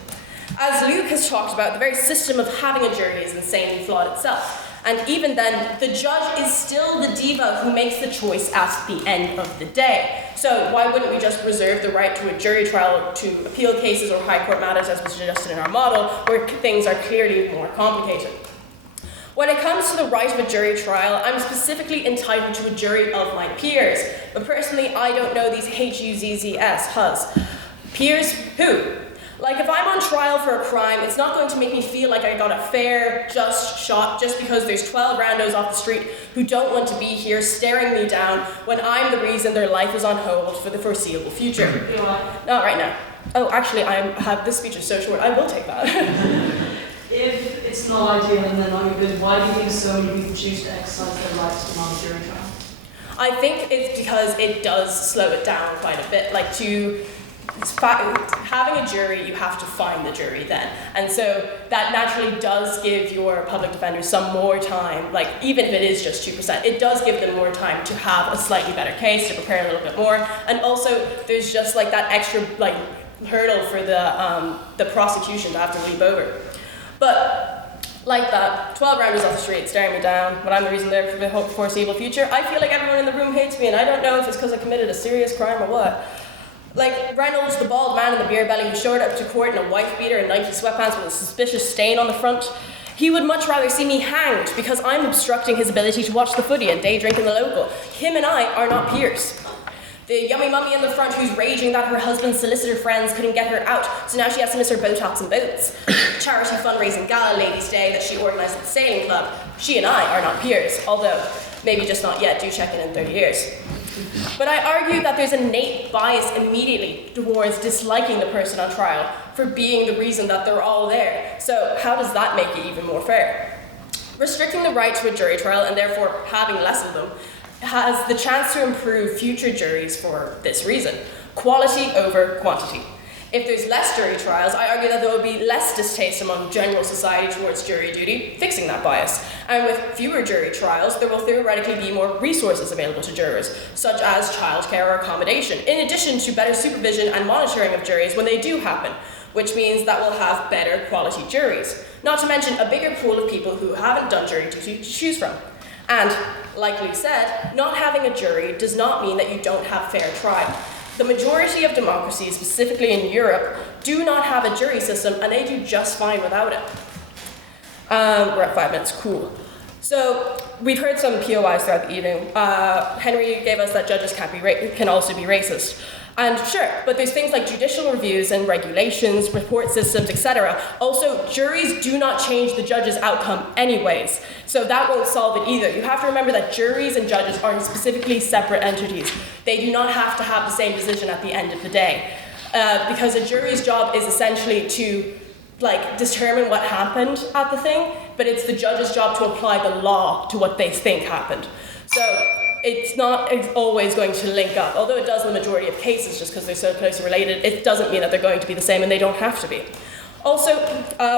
As Luke has talked about, the very system of having a jury is insanely flawed itself, and even then, the judge is still the diva who makes the choice at the end of the day. So why wouldn't we just reserve the right to a jury trial to appeal cases or high court matters as was suggested in our model, where things are clearly more complicated? When it comes to the right of a jury trial, I'm specifically entitled to a jury of my peers. But personally, I don't know these Huzzs. Peers who? Like, if I'm on trial for a crime, it's not going to make me feel like I got a fair, just shot just because there's 12 randos off the street who don't want to be here staring me down when I'm the reason their life is on hold for the foreseeable future. Not right now. Oh, actually, this speech is so short, I will take that. If it's not ideal and they're not good, why do you think so many people choose to exercise their rights to demand a jury trial? I think it's because it does slow it down quite a bit. Like, having a jury, you have to find the jury then. And so that naturally does give your public defenders some more time, like even if it is just 2%, it does give them more time to have a slightly better case, to prepare a little bit more. And also there's just like that extra like hurdle for the prosecution to have to leap over. But like that, 12 rounders off the street staring me down when I'm the reason there for the foreseeable future, I feel like everyone in the room hates me, and I don't know if it's because I committed a serious crime or what. Like Reynolds, the bald man in the beer belly who showed up to court in a wife beater and Nike sweatpants with a suspicious stain on the front, he would much rather see me hanged because I'm obstructing his ability to watch the footy and day drink in the local. Him and I are not peers. The yummy mummy in the front who's raging that her husband's solicitor friends couldn't get her out, so now she has to miss her Botox and boots. Charity fundraising gala ladies' day that she organised at the sailing club. She and I are not peers, although maybe just not yet, do check in 30 years. But I argue that there's an innate bias immediately towards disliking the person on trial for being the reason that they're all there. So how does that make it even more fair? Restricting the right to a jury trial, and therefore having less of them, has the chance to improve future juries for this reason: quality over quantity. If there's less jury trials, I argue that there will be less distaste among general society towards jury duty, fixing that bias. And with fewer jury trials, there will theoretically be more resources available to jurors, such as childcare or accommodation, in addition to better supervision and monitoring of juries when they do happen, which means that we'll have better quality juries. Not to mention a bigger pool of people who haven't done jury duty to choose from. And, like Luke said, not having a jury does not mean that you don't have fair trial. The majority of democracies, specifically in Europe, do not have a jury system, and they do just fine without it. We're at 5 minutes, cool. So, we've heard some POIs throughout the evening. Henry gave us that judges can also be racist. And sure, but there's things like judicial reviews and regulations, report systems, etc. Also, juries do not change the judge's outcome anyways, so that won't solve it either. You have to remember that juries and judges are specifically separate entities. They do not have to have the same decision at the end of the day, because a jury's job is essentially to determine what happened at the thing, but it's the judge's job to apply the law to what they think happened. So it's not always going to link up, although it does in the majority of cases just because they're so closely related. It doesn't mean that they're going to be the same, and they don't have to be. Also,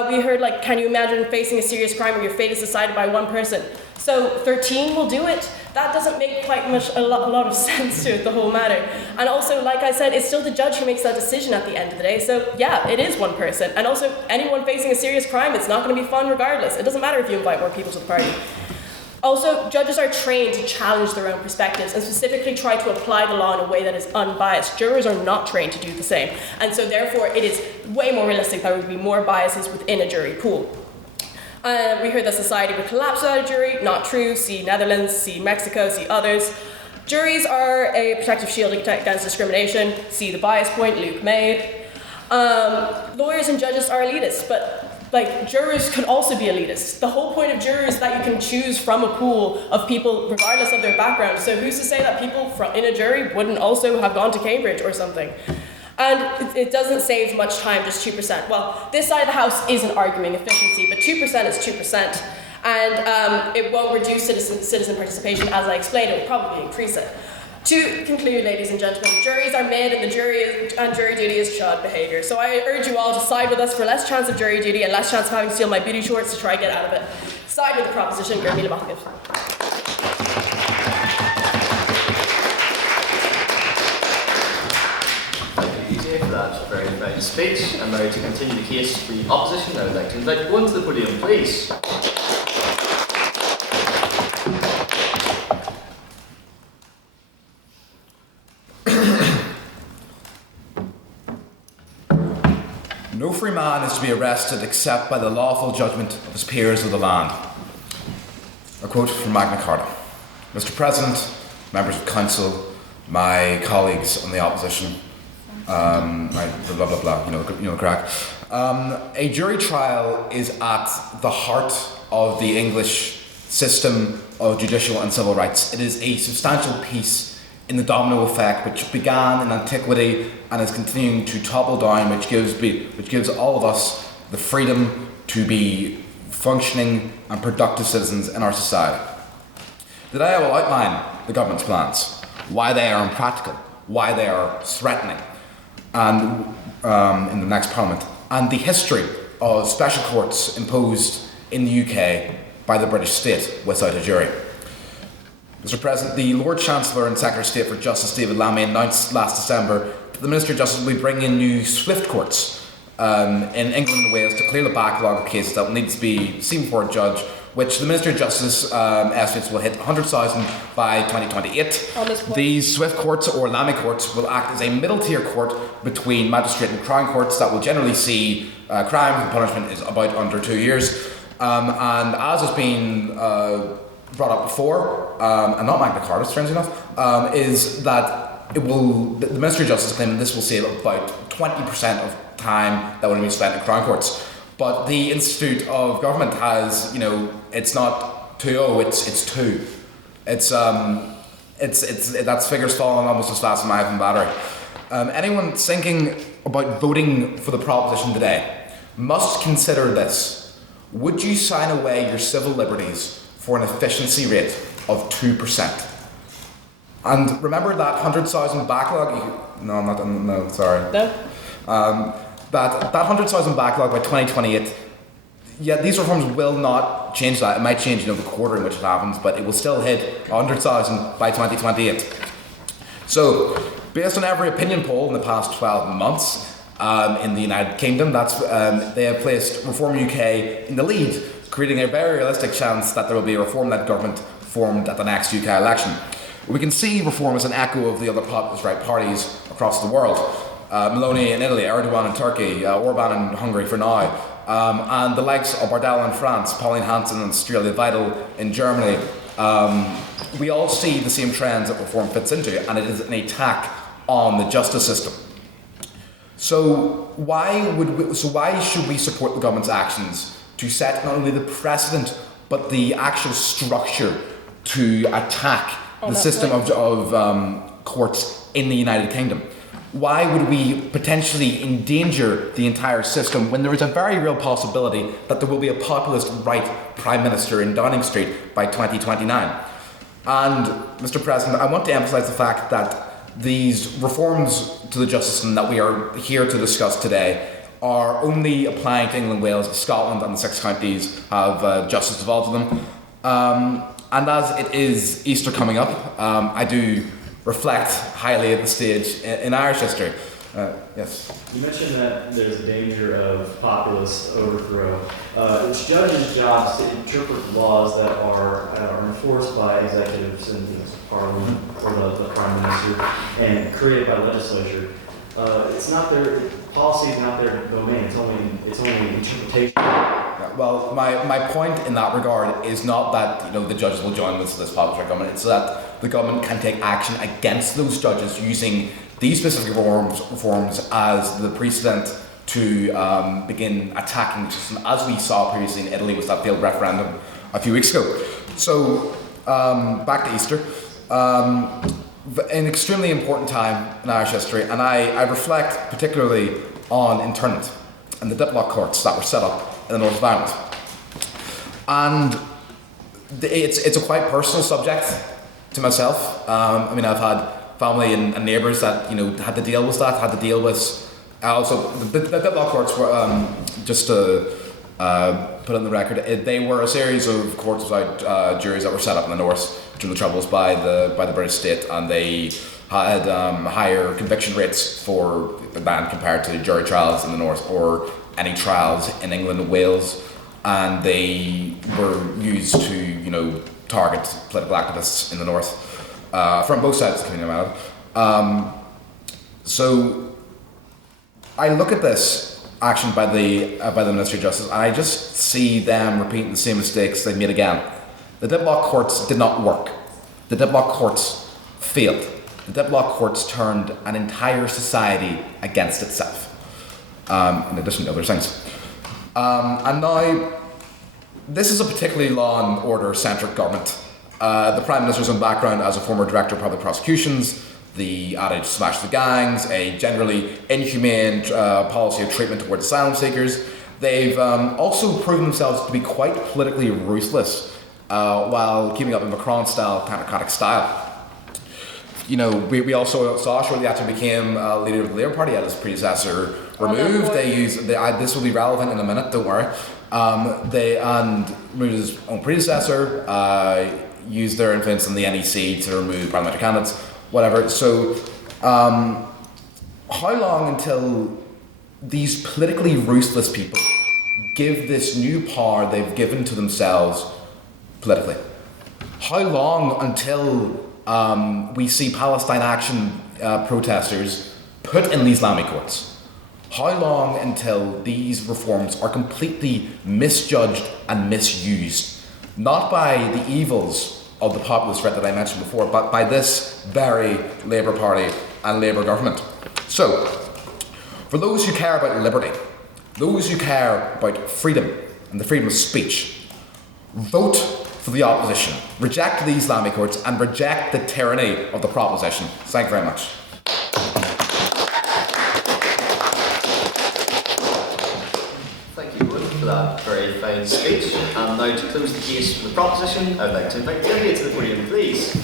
we heard, can you imagine facing a serious crime where your fate is decided by one person? So 13 will do it. That doesn't make quite a lot of sense to it, the whole matter. And also, like I said, it's still the judge who makes that decision at the end of the day. So yeah, it is one person. And also, anyone facing a serious crime, it's not going to be fun regardless. It doesn't matter if you invite more people to the party. Also, judges are trained to challenge their own perspectives and specifically try to apply the law in a way that is unbiased. Jurors are not trained to do the same. And so therefore, it is way more realistic that there would be more biases within a jury pool. We heard that society would collapse without a jury. Not true. See Netherlands, see Mexico, see others. Juries are a protective shield against discrimination. See the bias point Luke made. Lawyers and judges are elitists, but jurors could also be elitists. The whole point of jurors is that you can choose from a pool of people regardless of their background. So who's to say that people in a jury wouldn't also have gone to Cambridge or something? And it doesn't save much time, just 2%. Well, this side of the house isn't arguing efficiency, but 2% is 2%. And it won't reduce citizen participation, as I explained, it will probably increase it. To conclude, ladies and gentlemen, juries are made and jury duty is child behaviour. So I urge you all to side with us for less chance of jury duty and less chance of having to steal my booty shorts to try and get out of it. Side with the proposition, Gurmila Mahakif. Thank you, Dhivyah, for that very fine speech. And now to continue the case for the opposition, I would like to invite one to the podium, please. No free man is to be arrested except by the lawful judgment of his peers of the land. A quote from Magna Carta. Mr. President, members of council, my colleagues on the opposition, my blah blah blah, you know crack. A jury trial is at the heart of the English system of judicial and civil rights. It is a substantial piece in the domino effect which began in antiquity and is continuing to topple down, which gives all of us the freedom to be functioning and productive citizens in our society. Today I will outline the government's plans, why they are impractical, why they are threatening, and in the next Parliament, and the history of special courts imposed in the UK by the British state without a jury. Mr. President, the Lord Chancellor and Secretary of State for Justice David Lammy announced last December that the Minister of Justice will be bringing in new swift courts in England and Wales to clear the backlog of cases that will need to be seen before a judge, which the Minister of Justice estimates will hit 100,000 by 2028. These swift courts, or Lammy courts, will act as a middle tier court between magistrate and crown courts that will generally see crime and punishment is about under 2 years. And as has been brought up before, and not Magna Carta, strangely enough, is that the Ministry of Justice is claiming this will save about 20% of time that would have been spent in Crown Courts. But the Institute of Government has, it's not 2-0, it's 2. That's figures falling almost as fast as my iPhone battery. Anyone thinking about voting for the proposition today must consider this. Would you sign away your civil liberties for an efficiency rate of 2%? And remember that 100,000 backlog? No, sorry. No? That 100,000 backlog by 2028, yeah, these reforms will not change that. It might change the quarter in which it happens, but it will still hit 100,000 by 2028. So, based on every opinion poll in the past 12 months in the United Kingdom, they have placed Reform UK in the lead, creating a very realistic chance that there will be a Reform-led government formed at the next UK election. We can see Reform as an echo of the other populist right parties across the world. Meloni in Italy, Erdogan in Turkey, Orban in Hungary for now, and the likes of Bardella in France, Pauline Hanson in Australia, Vital in Germany. We all see the same trends that Reform fits into, and it is an attack on the justice system. So why should we support the government's actions to set not only the precedent but the actual structure to attack the system of courts in the United Kingdom? Why would we potentially endanger the entire system when there is a very real possibility that there will be a populist right Prime Minister in Downing Street by 2029? And, Mr. President, I want to emphasise the fact that these reforms to the justice system that we are here to discuss today are only applying to England, Wales, Scotland and the 6 counties have justice devolved to them. And as it is Easter coming up, I do reflect highly at this stage in Irish history. Yes. You mentioned that there's a danger of populist overthrow. It's judges' jobs to interpret laws that are enforced by executives and Parliament or the Prime Minister and created by legislature. It's not their policy is not their domain. It's only interpretation. Well, my point in that regard is not that the judges will join this populist government. It's that the government can take action against those judges using these specific reforms as the precedent to begin attacking the system, as we saw previously in Italy with that failed referendum a few weeks ago. So back to Easter. An extremely important time in Irish history, and I reflect particularly on internment and the diplock courts that were set up in the north of Ireland. And it's a quite personal subject to myself. I mean, I've had family and neighbours that had to deal with that, had to deal with. Also, the diplock courts were just to put on the record. They were a series of courts without juries that were set up in the north during the Troubles by the British state, and they had higher conviction rates for the ban compared to jury trials in the north or any trials in England and Wales, and they were used to target political activists in the north from both sides of the community. So I look at this action by the Ministry of Justice, and I just see them repeating the same mistakes they made again. The diplock courts did not work. The diplock courts failed. The diplock courts turned an entire society against itself, in addition to other things. And now, this is a particularly law and order centric government. The Prime Minister's own background as a former director of public prosecutions, the adage smash the gangs, a generally inhumane policy of treatment towards asylum seekers. They've also proven themselves to be quite politically ruthless while keeping up a Macron-style technocratic style. We also saw shortly after he became leader of the Labour Party, had his predecessor removed. This will be relevant in a minute, don't worry. They removed his own predecessor, used their influence in the NEC to remove parliamentary candidates, whatever. So, how long until these politically ruthless people give this new power they've given to themselves politically? How long until we see Palestine Action protesters put in the Islamic courts? How long until these reforms are completely misjudged and misused? Not by the evils of the populist threat that I mentioned before, but by this very Labour Party and Labour government. So, for those who care about liberty, those who care about freedom and the freedom of speech, vote for the opposition. Reject the Islamic courts and reject the tyranny of the proposition. Thank you very much. Thank you, Eóin, for that very fine speech. And now to close the case for the proposition, I'd like to invite Dhivyah to the podium, please.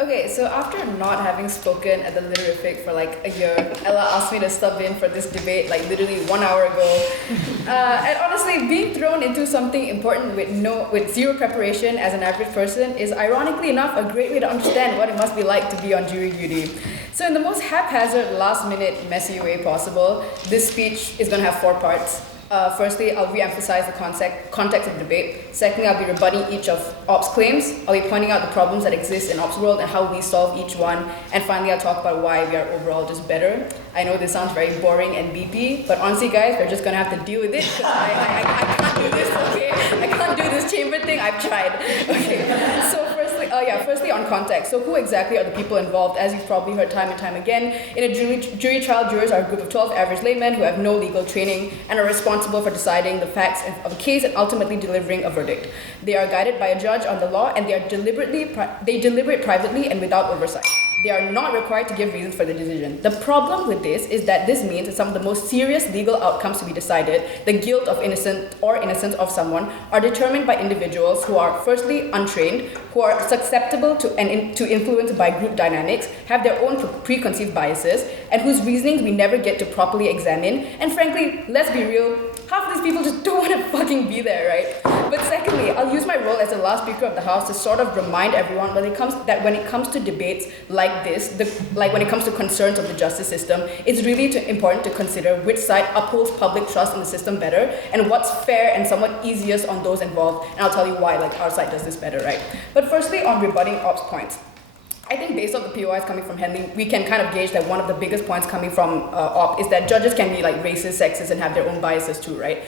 Okay, so after not having spoken at the Literarific for like a year, Ella asked me to sub in for this debate like literally 1 hour ago. And honestly, being thrown into something important with zero preparation as an average person is ironically enough a great way to understand what it must be like to be on jury duty. So in the most haphazard, last-minute, messy way possible, this speech is going to have 4 parts. Firstly, I'll re-emphasize the context of debate. Secondly, I'll be rebutting each of Ops claims. I'll be pointing out the problems that exist in Ops world and how we solve each one. And finally, I'll talk about why we are overall just better. I know this sounds very boring and beepy, but honestly, guys, we're just gonna have to deal with it. I can't do this, okay? I can't do this chamber thing. I've tried. Okay. So firstly on context. So who exactly are the people involved? As you've probably heard time and time again, in a jury trial, jurors are a group of 12 average laymen who have no legal training and are responsible for deciding the facts of a case and ultimately delivering a verdict. They are guided by a judge on the law, and they deliberate privately and without oversight. They are not required to give reasons for the decision. The problem with this is that this means that some of the most serious legal outcomes to be decided, the guilt of innocence of someone, are determined by individuals who are firstly untrained, who are susceptible to influence by group dynamics, have their own preconceived biases, and whose reasonings we never get to properly examine. And frankly, let's be real, half of these people just don't want to fucking be there, right? But secondly, I'll use my role as the last speaker of the House to sort of remind everyone when it comes to debates like this, when it comes to concerns of the justice system, it's really important to consider which side upholds public trust in the system better and what's fair and somewhat easiest on those involved. And I'll tell you why, our side does this better, right? But firstly, on rebutting Ops points. I think based on the POIs coming from Henley, we can kind of gauge that one of the biggest points coming from Op is that judges can be racist, sexist, and have their own biases too, right?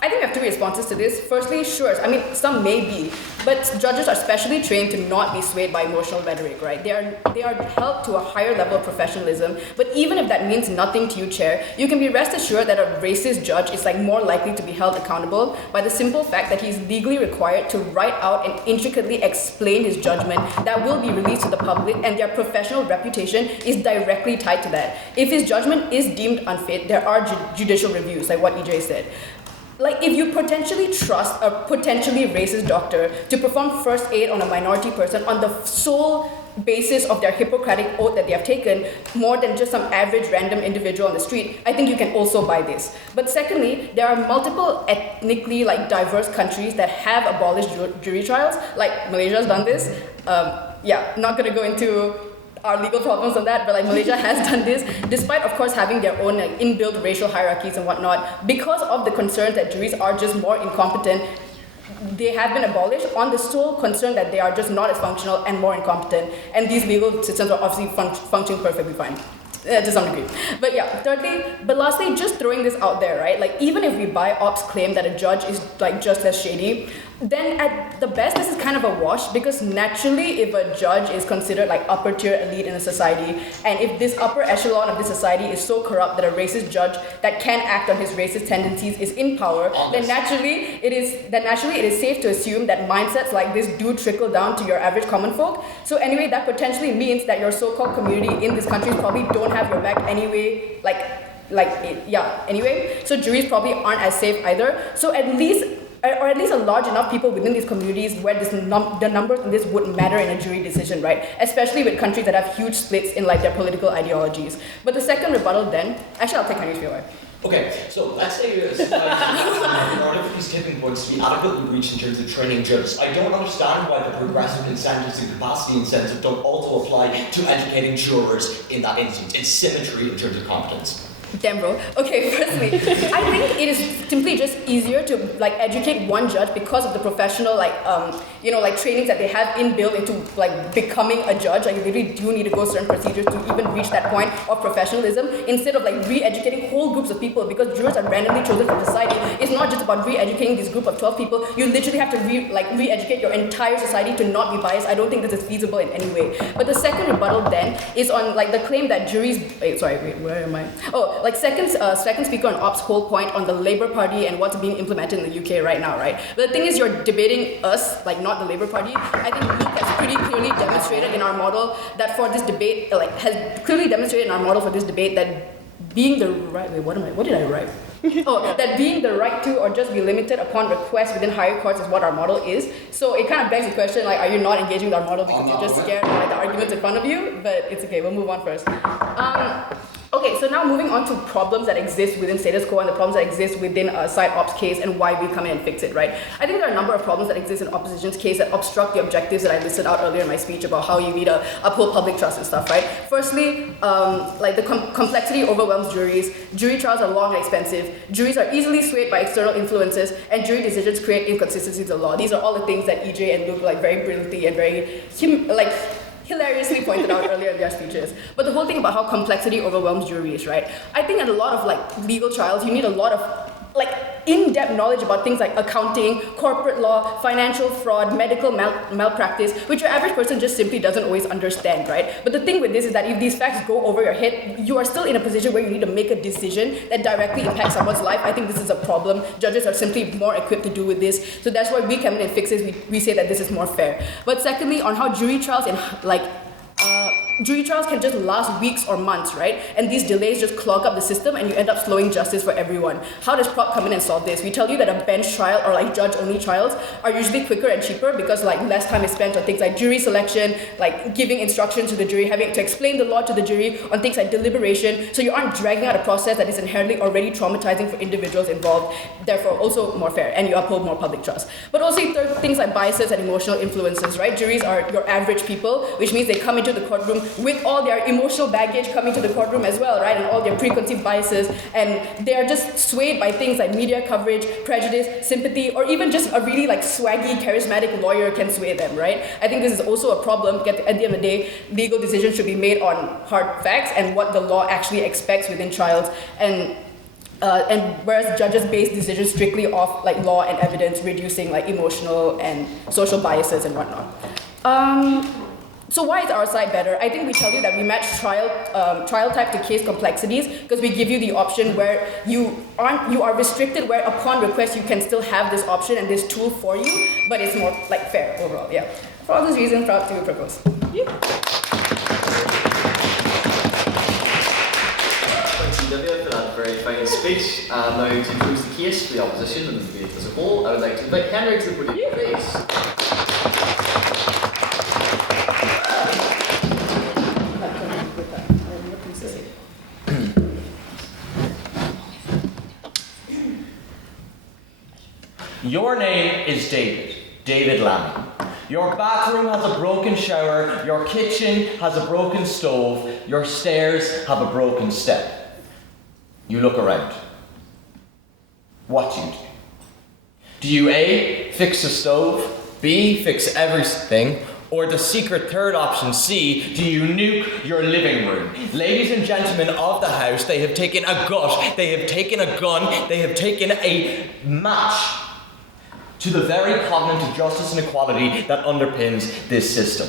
I think we have two responses to this. Firstly, sure, some may be, but judges are specially trained to not be swayed by emotional rhetoric, right? They are held to a higher level of professionalism, but even if that means nothing to you, Chair, you can be rest assured that a racist judge is more likely to be held accountable by the simple fact that he's legally required to write out and intricately explain his judgment that will be released to the public, and their professional reputation is directly tied to that. If his judgment is deemed unfit, there are judicial reviews, like what EJ said. If you potentially trust a potentially racist doctor to perform first aid on a minority person on the sole basis of their Hippocratic oath that they have taken, more than just some average random individual on the street, I think you can also buy this. But secondly, there are multiple ethnically diverse countries that have abolished jury trials. Malaysia's done this. Not gonna go into our legal problems on that, but Malaysia has done this, despite of course having their own inbuilt racial hierarchies and whatnot. Because of the concerns that juries are just more incompetent, they have been abolished on the sole concern that they are just not as functional and more incompetent, and these legal systems are obviously functioning perfectly fine. To some degree. But lastly, just throwing this out there, right? Even if we buy Ops' claim that a judge is just as shady, then at the best this is kind of a wash, because naturally if a judge is considered upper tier elite in a society, and if this upper echelon of the society is so corrupt that a racist judge that can act on his racist tendencies is in power, then naturally it is safe to assume that mindsets like this do trickle down to your average common folk. So anyway, that potentially means that your so-called community in this country probably don't have your back anyway, anyway. So juries probably aren't as safe either. So at least a large enough people within these communities where the numbers in this wouldn't matter in a jury decision, right? Especially with countries that have huge splits in their political ideologies. But the second rebuttal then, actually I'll take Henry's POI. Okay, so let's say in order for these tipping points to be adequately reached in terms of training judges, I don't understand why the progressive incentives and capacity incentives don't also apply to educating jurors in that instance. It's symmetry in terms of competence. Damn, bro. Okay, firstly, I think it is simply just easier to educate one judge because of the professional trainings that they have inbuilt into becoming a judge. You really do need to go certain procedures to even reach that point of professionalism, instead of re-educating whole groups of people, because jurors are randomly chosen from society. It's not just about re-educating this group of 12 people. You literally have to re-educate your entire society to not be biased. I don't think this is feasible in any way. But the second rebuttal then is on the claim that juries. Where am I? Second speaker on Ops' whole point on the Labour Party and what's being implemented in the UK right now, right? But the thing is, you're debating us, not the Labour Party. I think Luke has pretty clearly demonstrated in our model that for this debate, that being the right. What did I write? That being the right to or just be limited upon request within higher courts is what our model is. So it kind of begs the question, are you not engaging with our model because you're just scared by the arguments in front of you? But it's okay, we'll move on first. Okay, so now moving on to problems that exist within status quo and the problems that exist within a side ops case and why we come in and fix it, right? I think there are a number of problems that exist in opposition's case that obstruct the objectives that I listed out earlier in my speech about how you need to uphold public trust and stuff, right? Firstly, like the complexity overwhelms juries. Jury trials are long and expensive. Juries are easily swayed by external influences, and jury decisions create inconsistencies in the law. These are all the things that EJ and Luke like very brilliantly and very hilariously pointed out earlier in their speeches. But the whole thing about how complexity overwhelms juries, right? I think in a lot of like legal trials, you need a lot of like in-depth knowledge about things like accounting, corporate law, financial fraud, medical malpractice, which your average person just simply doesn't always understand, right? But the thing with this is that if these facts go over your head, you are still in a position where you need to make a decision that directly impacts someone's life. I think this is a problem. Judges are simply more equipped to do with this. So that's why we come in and fix this. We say that this is more fair. But secondly, on how jury trials and jury trials can just last weeks or months, right? And these delays just clog up the system and you end up slowing justice for everyone. How does Prop come in and solve this? We tell you that a bench trial or like judge-only trials are usually quicker and cheaper because like less time is spent on things like jury selection, like giving instructions to the jury, having to explain the law to the jury, on things like deliberation, so you aren't dragging out a process that is inherently already traumatizing for individuals involved, therefore also more fair, and you uphold more public trust. But also things like biases and emotional influences, right? Juries are your average people, which means they come into the courtroom with all their emotional baggage coming to the courtroom as well, right? And all their preconceived biases, and they're just swayed by things like media coverage, prejudice, sympathy, or even just a really like swaggy, charismatic lawyer can sway them, right? I think this is also a problem. At the end of the day, legal decisions should be made on hard facts and what the law actually expects within trials, and whereas judges base decisions strictly off like law and evidence, reducing like emotional and social biases and whatnot. So why is our side better? I think we tell you that we match trial type to case complexities because we give you the option where you are restricted, where upon request you can still have this option and this tool for you, but it's more like fair overall. Yeah. For all those reasons, proud to propose. Thanks, Dhivyah, for that very fine speech. Now, to close the case for the opposition and the debate as a whole, I would like to invite Henry to the podium, please. Your name is David Lammy. Your bathroom has a broken shower, your kitchen has a broken stove, your stairs have a broken step. You look around. What do you do? Do you A, fix the stove, B, fix everything, or the secret third option, C, do you nuke your living room? Ladies and gentlemen of the House, they have taken a gut, they have taken a gun, they have taken a match to the very covenant of justice and equality that underpins this system.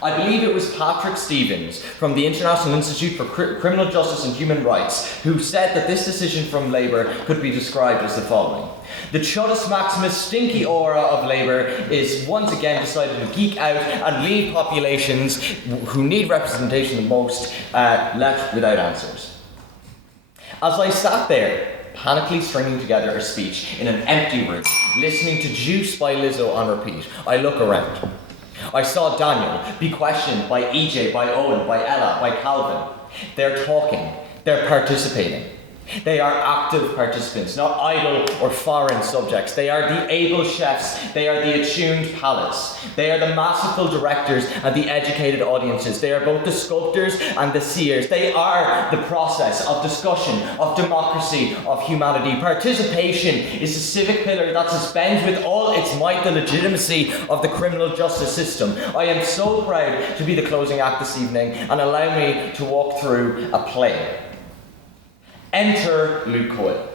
I believe it was Patrick Stevens from the International Institute for Criminal Justice and Human Rights who said that this decision from Labour could be described as the following. The Chudus Maximus stinky aura of Labour is once again decided to geek out and leave populations who need representation the most left without answers. As I sat there, panically stringing together a speech in an empty room, listening to Juice by Lizzo on repeat, I look around. I saw Daniel be questioned by EJ, by Eóin, by Ella, by Calvin. They're talking, they're participating. They are active participants, not idle or foreign subjects. They are the able chefs, they are the attuned palates. They are the masterful directors and the educated audiences. They are both the sculptors and the seers. They are the process of discussion, of democracy, of humanity. Participation is the civic pillar that suspends with all its might the legitimacy of the criminal justice system. I am so proud to be the closing act this evening, and allow me to walk through a play. Enter Luke Coyle.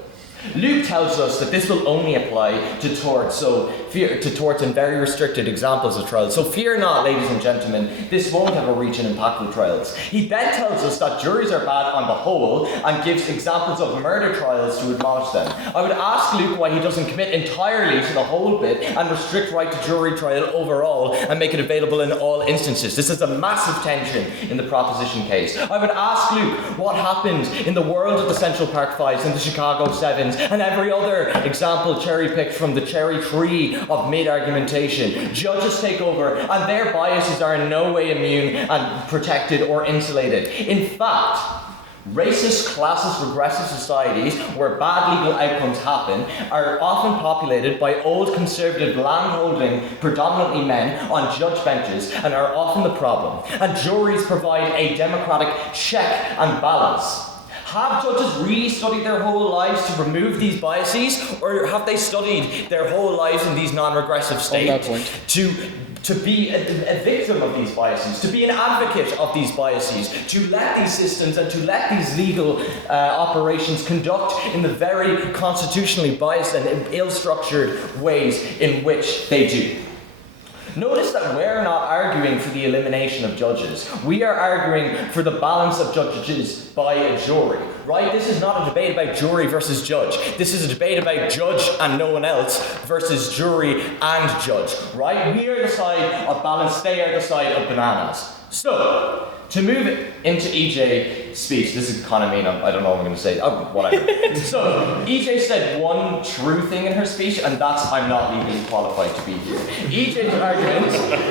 Luke tells us that this will only apply to torts, and very restricted examples of trials. So fear not, ladies and gentlemen, this won't have a reach and impact with trials. He then tells us that juries are bad on the whole and gives examples of murder trials to admonish them. I would ask Luke why he doesn't commit entirely to the whole bit and restrict right to jury trial overall and make it available in all instances. This is a massive tension in the proposition case. I would ask Luke what happened in the world of the Central Park Fives and the Chicago Sevens and every other example cherry-picked from the cherry tree of mid-argumentation. Judges take over, and their biases are in no way immune and protected or insulated. In fact, Racist, classist, regressive societies where bad legal outcomes happen are often populated by old conservative land-holding, predominantly men on judge benches and are often the problem. And juries provide a democratic check and balance. Have judges really studied their whole lives to remove these biases, or have they studied their whole lives in these non-regressive states to be a victim of these biases, to be an advocate of these biases, to let these systems and to let these legal operations conduct in the very constitutionally biased and ill-structured ways in which they do? Notice that we're not arguing for the elimination of judges. We are arguing for the balance of judges by a jury, right? This is not a debate about jury versus judge. This is a debate about judge and no one else versus jury and judge, right? We are the side of balance, they are the side of bananas. So, to move into EJ's speech, this is kind of mean, I don't know what I'm going to say, whatever. So, EJ said one true thing in her speech, and that's, I'm not legally qualified to be here. EJ's argument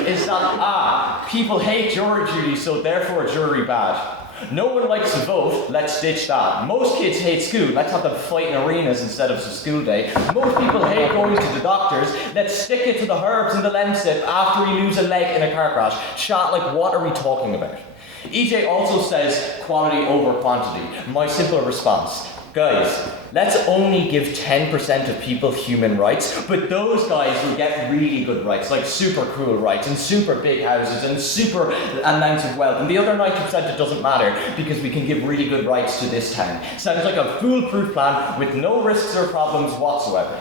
is that, people hate jury duty, so therefore jury bad. No one likes to vote, let's ditch that. Most kids hate school, let's have them fight in arenas instead of school day. Most people hate going to the doctors, let's stick it to the herbs in the Lemsip after we lose a leg in a car crash. Chat, like, what are we talking about? EJ also says quality over quantity. My simple response, guys, let's only give 10% of people human rights, but those guys will get really good rights, like super cool rights and super big houses and super amounts of wealth. And the other 90% it doesn't matter because we can give really good rights to this town. Sounds like a foolproof plan with no risks or problems whatsoever.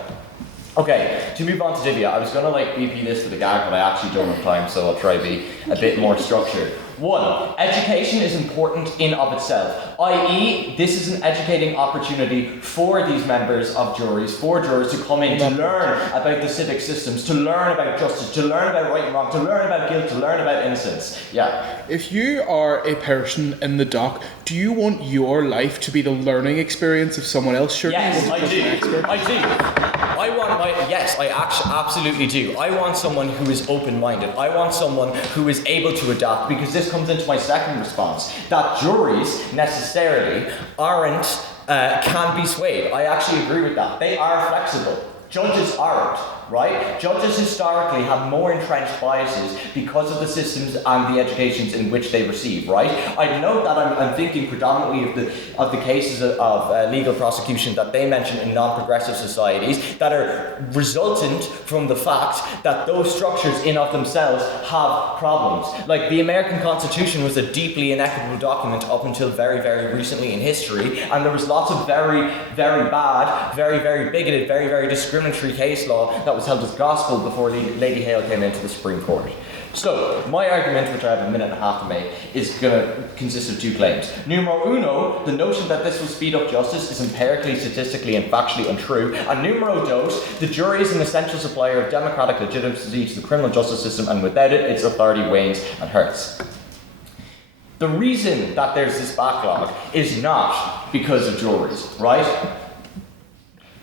Okay, to move on to Dhivyah, I was going to BP this for the gag, but I actually don't have time, so I'll try to be a bit more structured. 1. Education is important in of itself, i.e. this is an educating opportunity for these members of juries, for jurors to come in to learn about the civic systems, to learn about justice, to learn about right and wrong, to learn about guilt, to learn about innocence. Yeah. If you are a person in the dock, do you want your life to be the learning experience of someone else? Sure. Yes, I do. I do. I absolutely do. I want someone who is open-minded. I want someone who is able to adapt, because this comes into my second response, that juries necessarily can be swayed. I actually agree with that. They are flexible. Judges aren't, right? Judges historically have more entrenched biases because of the systems and the educations in which they receive, right? I note that I'm thinking predominantly of the cases of legal prosecution that they mention in non-progressive societies that are resultant from the fact that those structures in of themselves have problems. Like, the American Constitution was a deeply inequitable document up until very, very recently in history, and there was lots of very, very bad, very, very bigoted, very, very discriminatory case law that was held as gospel before Lady Hale came into the Supreme Court. So, my argument, which I have a minute and a half to make, is going to consist of two claims. Numero uno, the notion that this will speed up justice is empirically, statistically, and factually untrue. And numero dos, the jury is an essential supplier of democratic legitimacy to the criminal justice system, and without it, its authority wanes and hurts. The reason that there's this backlog is not because of juries, right?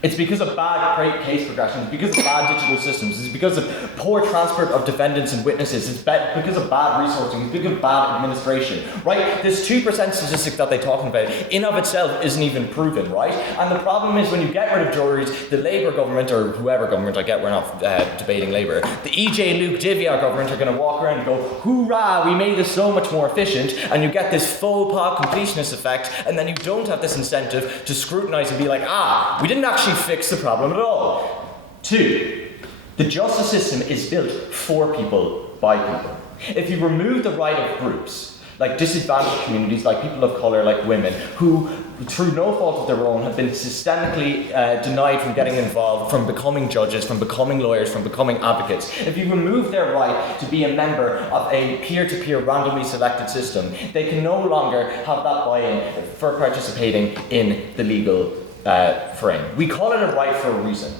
It's because of bad case progression, it's because of bad digital systems, it's because of poor transport of defendants and witnesses, it's because of bad resourcing, it's because of bad administration, right? This 2% statistic that they're talking about in of itself isn't even proven, right? And the problem is when you get rid of juries, the Labour government, or whoever government, I get we're not debating Labour, the EJ Luke Dhivyah government are going to walk around and go, hoorah, we made this so much more efficient, and you get this faux pas completionist effect, and then you don't have this incentive to scrutinise and be like, we didn't actually fix the problem at all. 2, the justice system is built for people, by people. If you remove the right of groups, like disadvantaged communities, like people of colour, like women, who, through no fault of their own, have been systemically denied from getting involved, from becoming judges, from becoming lawyers, from becoming advocates. If you remove their right to be a member of a peer-to-peer randomly selected system, they can no longer have that buy-in for participating in the legal frame. We call it a right for a reason.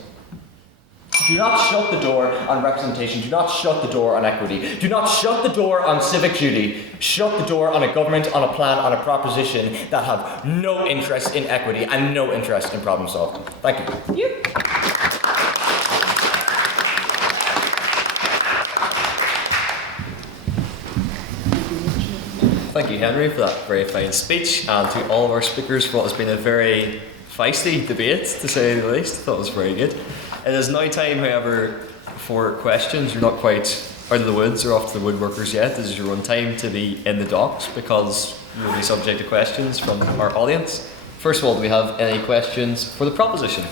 Do not shut the door on representation. Do not shut the door on equity. Do not shut the door on civic duty. Shut the door on a government, on a plan, on a proposition that have no interest in equity and no interest in problem solving. Thank you. Thank you, Henry, for that very fine speech, and to all of our speakers for what has been a very feisty debate, to say the least. I thought it was very good. It is now time, however, for questions. You're not quite out of the woods or off to the woodworkers yet. This is your own time to be in the docks, because you will be subject to questions from our audience. First of all, do we have any questions for the proposition?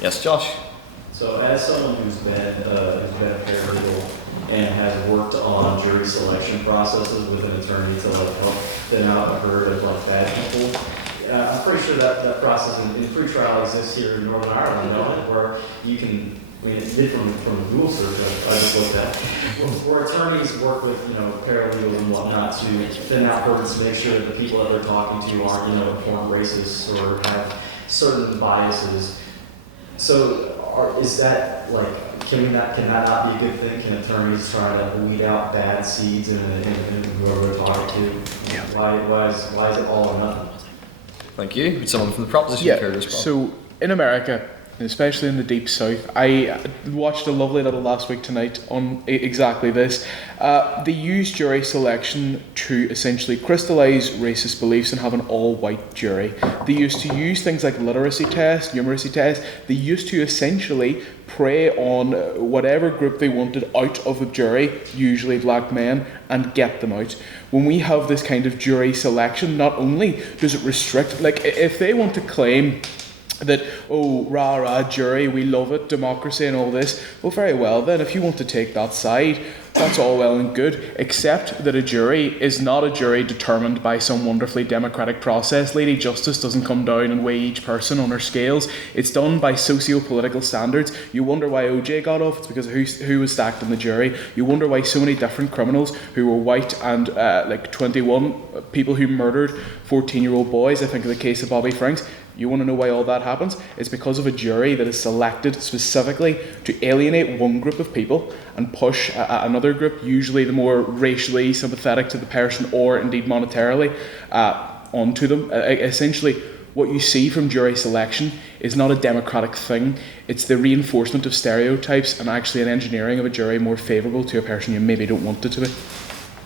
Yes, Josh. So, as someone who's been a paralegal and has worked on jury selection processes with an attorney to like help thin out a herd of like bad people, I'm pretty sure that process in pre-trial exists here in Northern Ireland, don't it? Where you can, I mean, it did from the Google search I just looked at, where attorneys work with, paralegals and whatnot to thin out herds to make sure that the people that they're talking to aren't, born racists or have certain biases. So, is that like, can that not be a good thing? Can attorneys try to weed out bad seeds in whoever they're talking to? Yeah. Why is it all or nothing? Thank you. Would someone from the proposition care to respond? So in America, especially in the deep south, I watched a lovely little last week tonight on exactly this. They use jury selection to essentially crystallise racist beliefs and have an all-white jury. They used to use things like literacy tests, numeracy tests. They used to essentially prey on whatever group they wanted out of a jury, usually black men, and get them out. When we have this kind of jury selection, not only does it restrict, like if they want to claim that, oh, rah, jury, we love it, democracy and all this, well, very well then, if you want to take that side, that's all well and good, except that a jury is not a jury determined by some wonderfully democratic process. Lady Justice doesn't come down and weigh each person on her scales. It's done by socio-political standards. You wonder why OJ got off, it's because of who was stacked in the jury. You wonder why so many different criminals who were white and 21 people who murdered 14-year-old boys, I think of the case of Bobby Franks. You want to know why all that happens? It's because of a jury that is selected specifically to alienate one group of people and push another group, usually the more racially sympathetic to the person or indeed monetarily, onto them. Essentially, what you see from jury selection is not a democratic thing. It's the reinforcement of stereotypes and actually an engineering of a jury more favourable to a person you maybe don't want it to be.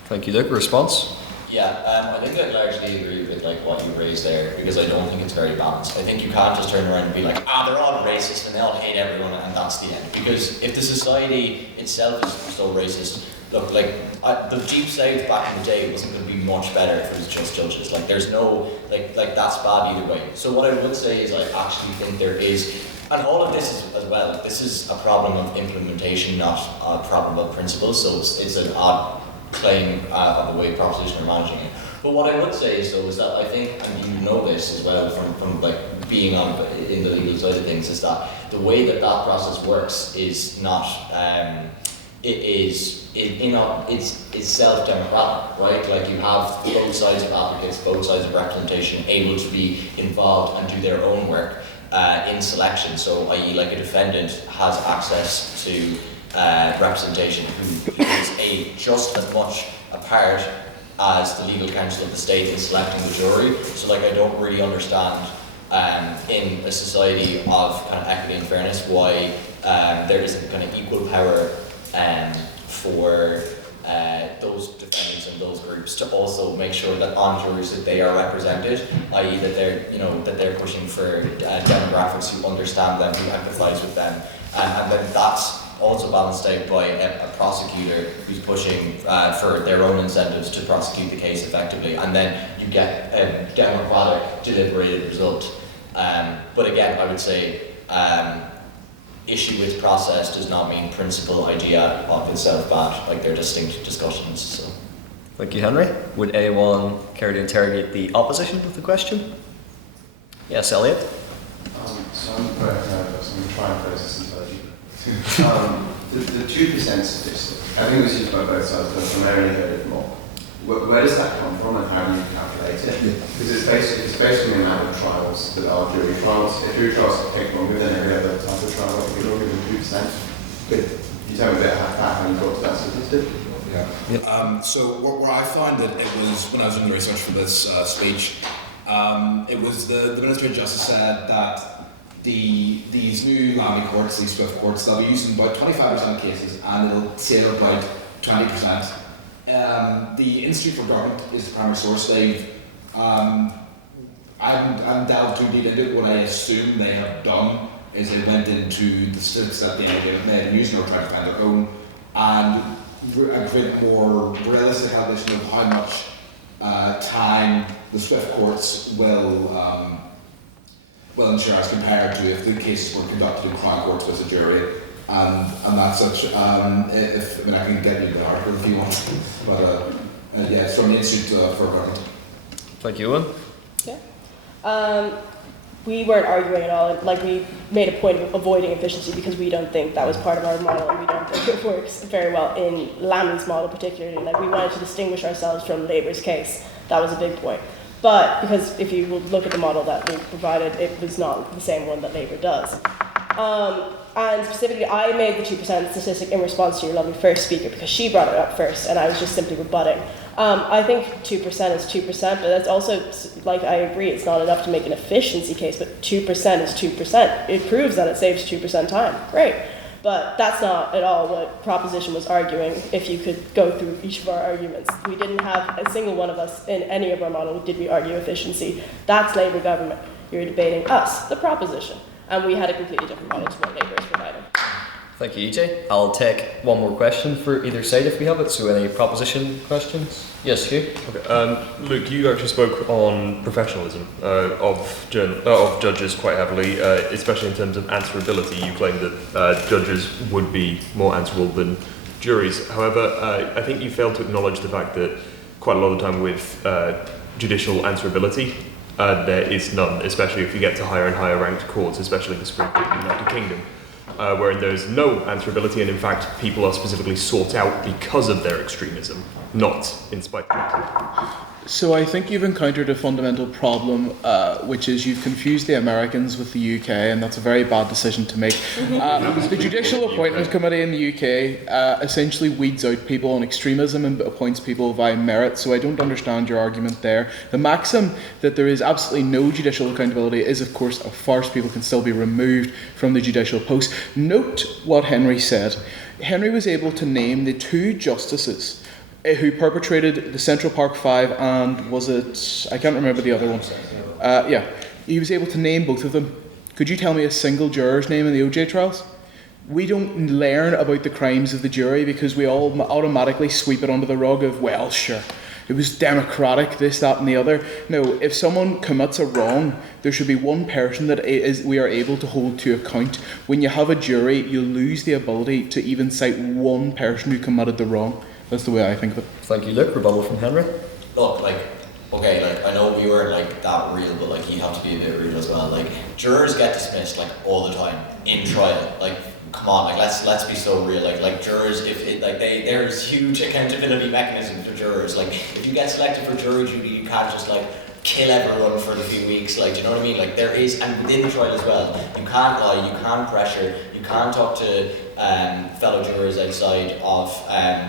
Thank you, Luke. Response? Yeah, I think I largely agree with what you raised there, because I don't think it's very balanced. I think you can't just turn around and be like, they're all racist and they all hate everyone and that's the end. Because if the society itself is so racist, look, the Deep South back in the day wasn't going to be much better if it was just judges. There's no, that's bad either way. So what I would say is I actually think there is, and all of this is, as well, this is a problem of implementation, not a problem of principles, so it's an odd claim of the way proposition are managing it. But what I would say is that I think, and you know this as well from being in the legal side of things, is that the way that process works is not it's self-democratic, right? You have both sides of advocates, both sides of representation able to be involved and do their own work in selection. So, i.e., a defendant has access to representation who is just as much a part as the legal counsel of the state in selecting the jury. So I don't really understand in a society of kind of equity and fairness why there isn't kind of equal power for those defendants and those groups to also make sure that on juries that they are represented, i.e. that they're pushing for demographics who understand them, who empathise with them, and then that's also balanced out by a prosecutor who's pushing for their own incentives to prosecute the case effectively, and then you get a democratic, deliberated result. But again, I would say issue with process does not mean principle idea of itself bad. They're distinct discussions. So. Thank you, Henry. Would anyone care to interrogate the opposition of the question? Yes, Elliot. So I'm going to try and phrase this intelligently. The 2% statistic, I think it was used by both sides, but primarily heard it more. Where does that come from and how do you calculate it? Because it's basically the amount of trials that are jury trials. If jury trials take longer than every other type of trial, it would be longer than 2%. Could you tell me a bit about how you got to that statistic? Yeah. So where I found it was when I was doing the research for this speech, it was the Ministry of Justice said that these new landing courts, these swift courts, they'll be used in about 25% of cases, and it'll save about 20% The Institute for Government is the primary source. I haven't delved too deep into it. What I assume they have done is they went into the statistics that they had used or tried to find their own and create a more realistic calculation of how much time the Swift courts will ensure as compared to if the cases were conducted in Crown courts with a jury. And that's such. I can get you the article if you want. But yeah, it's from the Institute for Government. Thank you, Eóin. We weren't arguing at all. Like, we made a point of avoiding efficiency because we don't think that was part of our model, and we don't think it works very well in Lammy's model particularly. Like, we wanted to distinguish ourselves from Labour's case. That was a big point. But because if you look at the model that we provided, it was not the same one that Labour does. And specifically, I made the 2% statistic in response to your lovely first speaker because she brought it up first, and I was just simply rebutting. I think 2% is 2%, but that's also, like, I agree, it's not enough to make an efficiency case, but 2% is 2%. It proves that it saves 2% time. Great. But that's not at all what Proposition was arguing if you could go through each of our arguments. We didn't have a single one of us in any of our model did we argue efficiency. That's Labour government. You're debating us, the Proposition. And we had a completely different model to what Labour is providing. Thank you, EJ. I'll take one more question for either side if we have it. So any Proposition questions? Yes, Hugh? Okay. Luke, you actually spoke on professionalism of judges quite heavily, especially in terms of answerability. You claimed that judges would be more answerable than juries. However, I think you failed to acknowledge the fact that quite a lot of the time with judicial answerability, there is none, especially if you get to higher and higher ranked courts, especially the Supreme Court of the United Kingdom, where there's no answerability, and in fact people are specifically sought out because of their extremism, not in spite of it. So I think you've encountered a fundamental problem, which is you've confused the Americans with the UK, and that's a very bad decision to make. The Judicial Appointments Committee in the UK essentially weeds out people on extremism and appoints people via merit, so I don't understand your argument there. The maxim that there is absolutely no judicial accountability is, of course, a farce. People can still be removed from the judicial post. Note what Henry said. Henry was able to name the two justices who perpetrated the Central Park Five and was it... I can't remember the other one. Yeah, he was able to name both of them. Could you tell me a single juror's name in the OJ trials? We don't learn about the crimes of the jury because we all automatically sweep it under the rug of, well, sure, it was democratic, this, that and the other. No, if someone commits a wrong, there should be one person that we are able to hold to account. When you have a jury, you lose the ability to even cite one person who committed the wrong. That's the way I think of it. Thank you, Luke. Rebuttal from Henry. Look, I know we weren't that real, but you have to be a bit real as well. Jurors get dismissed all the time in trial. Come on, let's be so real. Jurors, there's huge accountability mechanisms for jurors. If you get selected for jury duty, you can't just kill everyone for a few weeks. Do you know what I mean? There is, and within the trial as well, you can't lie, you can't pressure, you can't talk to fellow jurors outside of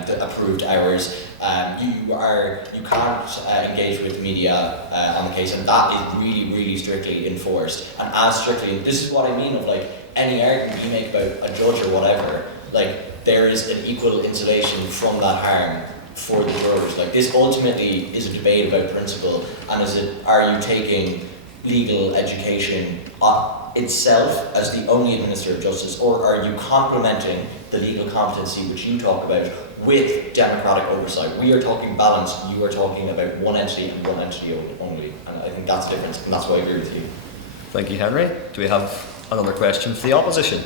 the approved hours. You can't engage with the media on the case, and that is really, really strictly enforced. And as strictly, this is what I mean of any argument you make about a judge or whatever, there is an equal insulation from that harm for the jurors. This ultimately is a debate about principle, and are you taking legal education itself as the only administrator of justice, or are you complementing the legal competency which you talk about with democratic oversight? We are talking balance, you are talking about one entity and one entity only, and I think that's the difference, and that's why I agree with you. Thank you, Henry. Do we have another question for the opposition?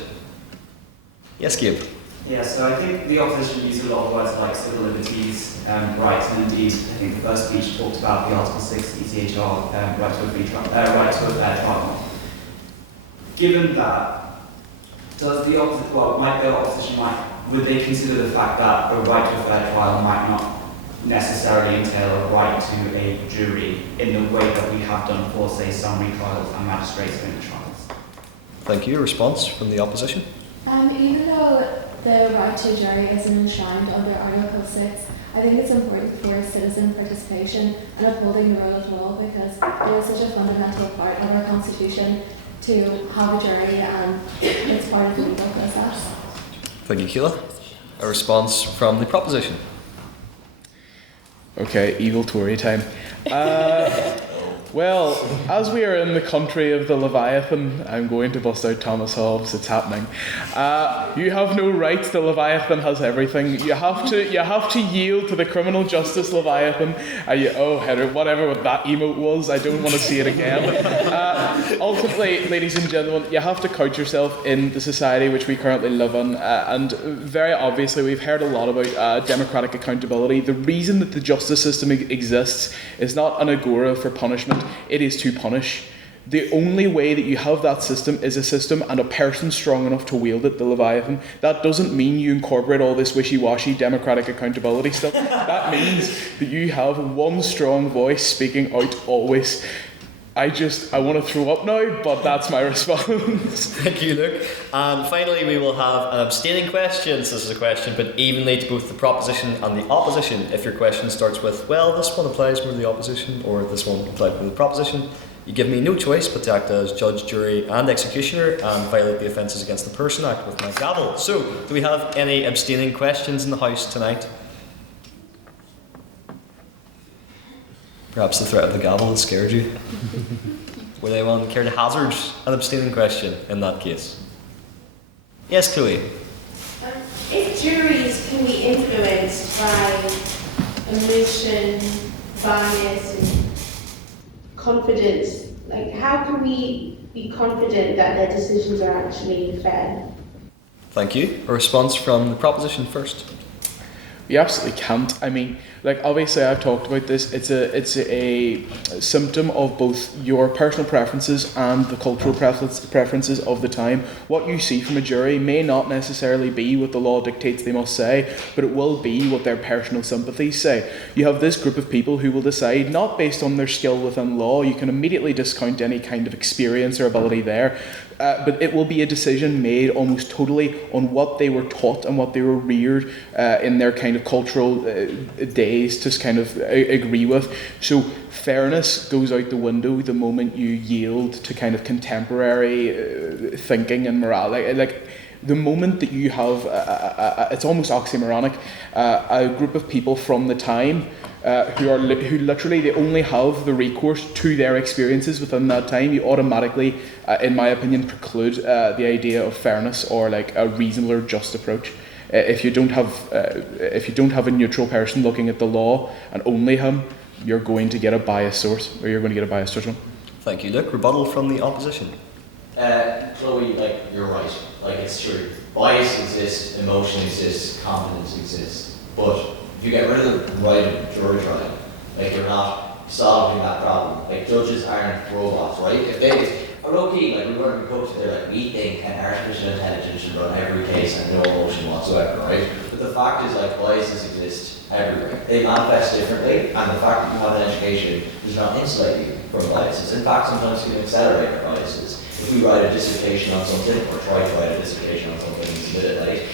Yes, Gabe. Yeah, so I think the opposition used a lot of words like civil liberties, rights, and indeed, I think the first speech talked about the Article 6 ECHR, right to a fair trial. Given that, would they consider the fact that the right to a fair trial might not necessarily entail a right to a jury in the way that we have done for, say, summary trials and magistrates in trials? Thank you. A response from the opposition? Even though the right to a jury isn't enshrined under Article 6, I think it's important for citizen participation and upholding the rule of law because it is such a fundamental part of our Constitution to have a jury and it's part of the legal process. Thank you, Kíla. A response from the proposition? Okay, evil Tory time. Well, as we are in the country of the Leviathan, I'm going to bust out Thomas Hobbes. It's happening. You have no rights. The Leviathan has everything. You have to yield to the criminal justice Leviathan. Heather, whatever that emote was, I don't want to see it again. Ultimately, ladies and gentlemen, you have to couch yourself in the society which we currently live in, and very obviously, we've heard a lot about democratic accountability. The reason that the justice system exists is not an agora for punishment. It is to punish. The only way that you have that system is a system and a person strong enough to wield it, the Leviathan. That doesn't mean you incorporate all this wishy-washy democratic accountability stuff. That means that you have one strong voice speaking out always. I want to throw up now, but that's my response. Thank you, Luke. And finally, we will have an abstaining question. So this is a question put evenly to both the proposition and the opposition. If your question starts with, well, this one applies more to the opposition, or this one applies more to the proposition, you give me no choice but to act as judge, jury, and executioner and violate the Offences Against the Person Act with my gavel. So, do we have any abstaining questions in the House tonight? Perhaps the threat of the gavel has scared you. Would anyone care to hazard an abstaining question in that case? Yes, Chloe. If juries can be influenced by emotion, bias, and confidence, how can we be confident that their decisions are actually fair? Thank you. A response from the proposition first. You absolutely can't. I mean, obviously I've talked about this. It's a symptom of both your personal preferences and the cultural preferences of the time. What you see from a jury may not necessarily be what the law dictates they must say, but it will be what their personal sympathies say. You have this group of people who will decide not based on their skill within law. You can immediately discount any kind of experience or ability there. But it will be a decision made almost totally on what they were taught and what they were reared in their kind of cultural days to kind of agree with. So fairness goes out the window the moment you yield to kind of contemporary thinking and morality. The moment that you have, it's almost oxymoronic, a group of people from the time who literally they only have the recourse to their experiences within that time, you automatically, in my opinion, preclude the idea of fairness or a reasonable or just approach. If you don't have a neutral person looking at the law and only him, you're going to get a biased source, or you're going to get a biased judgment. Thank you, Luke. Rebuttal from the opposition. Chloe, you're right. It's true. Bias exists, emotion exists, confidence exists. But if you get rid of the right of jury trial, you're not solving that problem. Judges aren't robots, right? If they are okay, we weren't coached, they're we think an artificial intelligence should run every case and no emotion whatsoever, right? But the fact is, biases exist everywhere. They manifest differently, and the fact that you have an education does not insulate you from biases. In fact, sometimes you can accelerate your biases. If we write a dissertation on something, or try to write a dissertation on something and submit it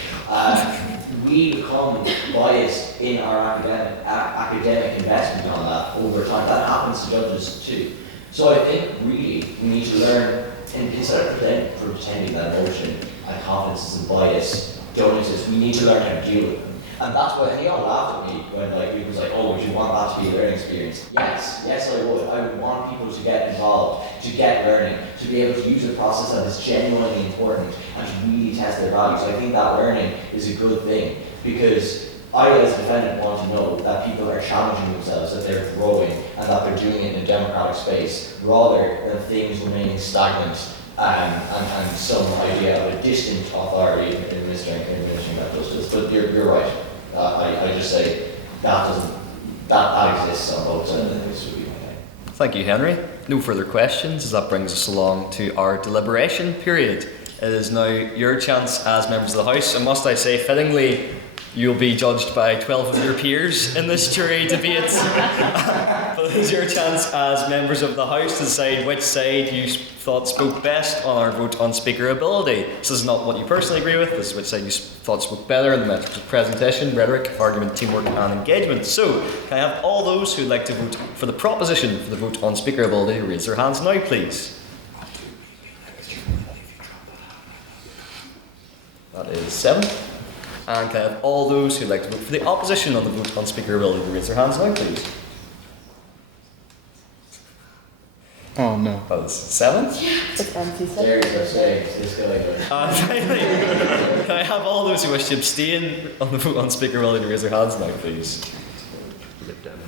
we become biased in our academic investment on that over time. That happens to judges too. So I think really we need to learn, and instead of pretending that emotion and confidence and bias don't exist, we need to learn how to deal with them. And that's why he all laughed at me when he was like, oh, would you want that to be a learning experience? Yes I would. I would want people to get involved, to get learning, to be able to use a process that is genuinely important and to really test their values. I think that learning is a good thing because I, as a defendant, want to know that people are challenging themselves, that they're growing, and that they're doing it in a democratic space, rather than things remaining stagnant and some idea of a distant authority in administering that justice. But you're right. I just say that exists on both sides of the history. Thank you, Henry. No further questions, as that brings us along to our deliberation period. It is now your chance as members of the House, and must I say, fittingly, you'll be judged by 12 of your peers in this jury debate. But it is your chance as members of the House to decide which side you thought spoke best on our vote on speaker ability. This is not what you personally agree with, this is which side you thought spoke better in the metrics of presentation, rhetoric, argument, teamwork and engagement. So, can I have all those who'd like to vote for the proposition for the vote on speaker ability raise their hands now, please? That is 7. And can I have all those who'd like to vote for the opposition on the vote on Speaker ability to raise their hands now, please? Oh no. That was 7. It's empty. Finally, can I have all those who wish to abstain on the vote on Speaker ability to raise their hands now, please?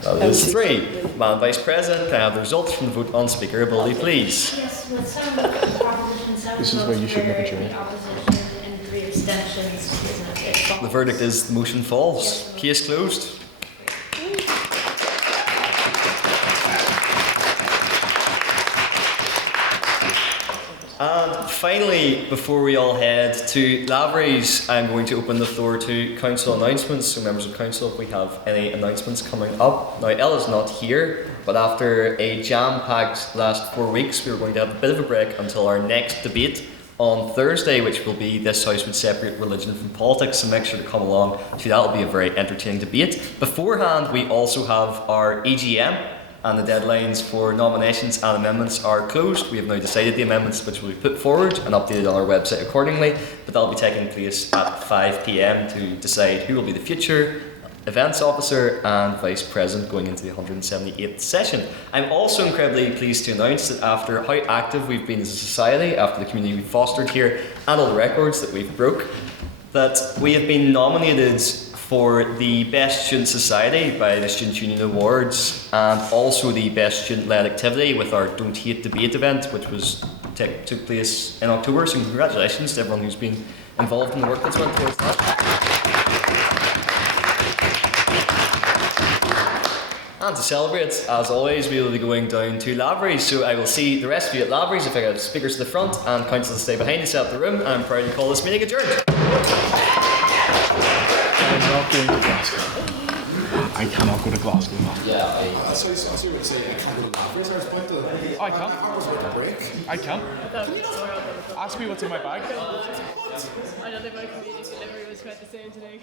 That is 3. Madam Vice President, can I have the results from the vote on Speaker ability, please? Yes, with 7 proposition, 7 This is where you should make a votes joke. for the opposition and 3 abstentions. It falls. The verdict is the motion falls. Case closed. And finally, before we all head to Lavery's, I'm going to open the floor to council announcements. So members of council, if we have any announcements coming up. Now, Ella's not here, but after a jam-packed last 4 weeks, we're going to have a bit of a break until our next debate on Thursday, which will be This House Would Separate Religion from Politics, so make sure to come along to that. Will be a very entertaining debate. Beforehand, we also have our EGM, and the deadlines for nominations and amendments are closed. We have now decided the amendments which will be put forward and updated on our website accordingly, but that'll be taking place at 5 p.m. to decide who will be the future events officer and vice president going into the 178th session. I'm also incredibly pleased to announce that after how active we've been as a society, after the community we've fostered here, and all the records that we've broke, that we have been nominated for the Best Student Society by the Student Union Awards, and also the Best Student-Led Activity with our Don't Hate Debate event, which took place in October. So congratulations to everyone who's been involved in the work that's went towards that. And to celebrate, as always, we will be going down to Lavery's. So I will see the rest of you at Lavery's if I get speakers to the front and council to stay behind to set up the room. And I'm proud to call this meeting adjourned. Going to Glasgow. I cannot go to Glasgow. Yeah, I saw you were saying I can't go to Lavery's. I was about to. I can. I was about to break. I can. Ask me what's in my bag. I don't think my community delivery was quite the same today.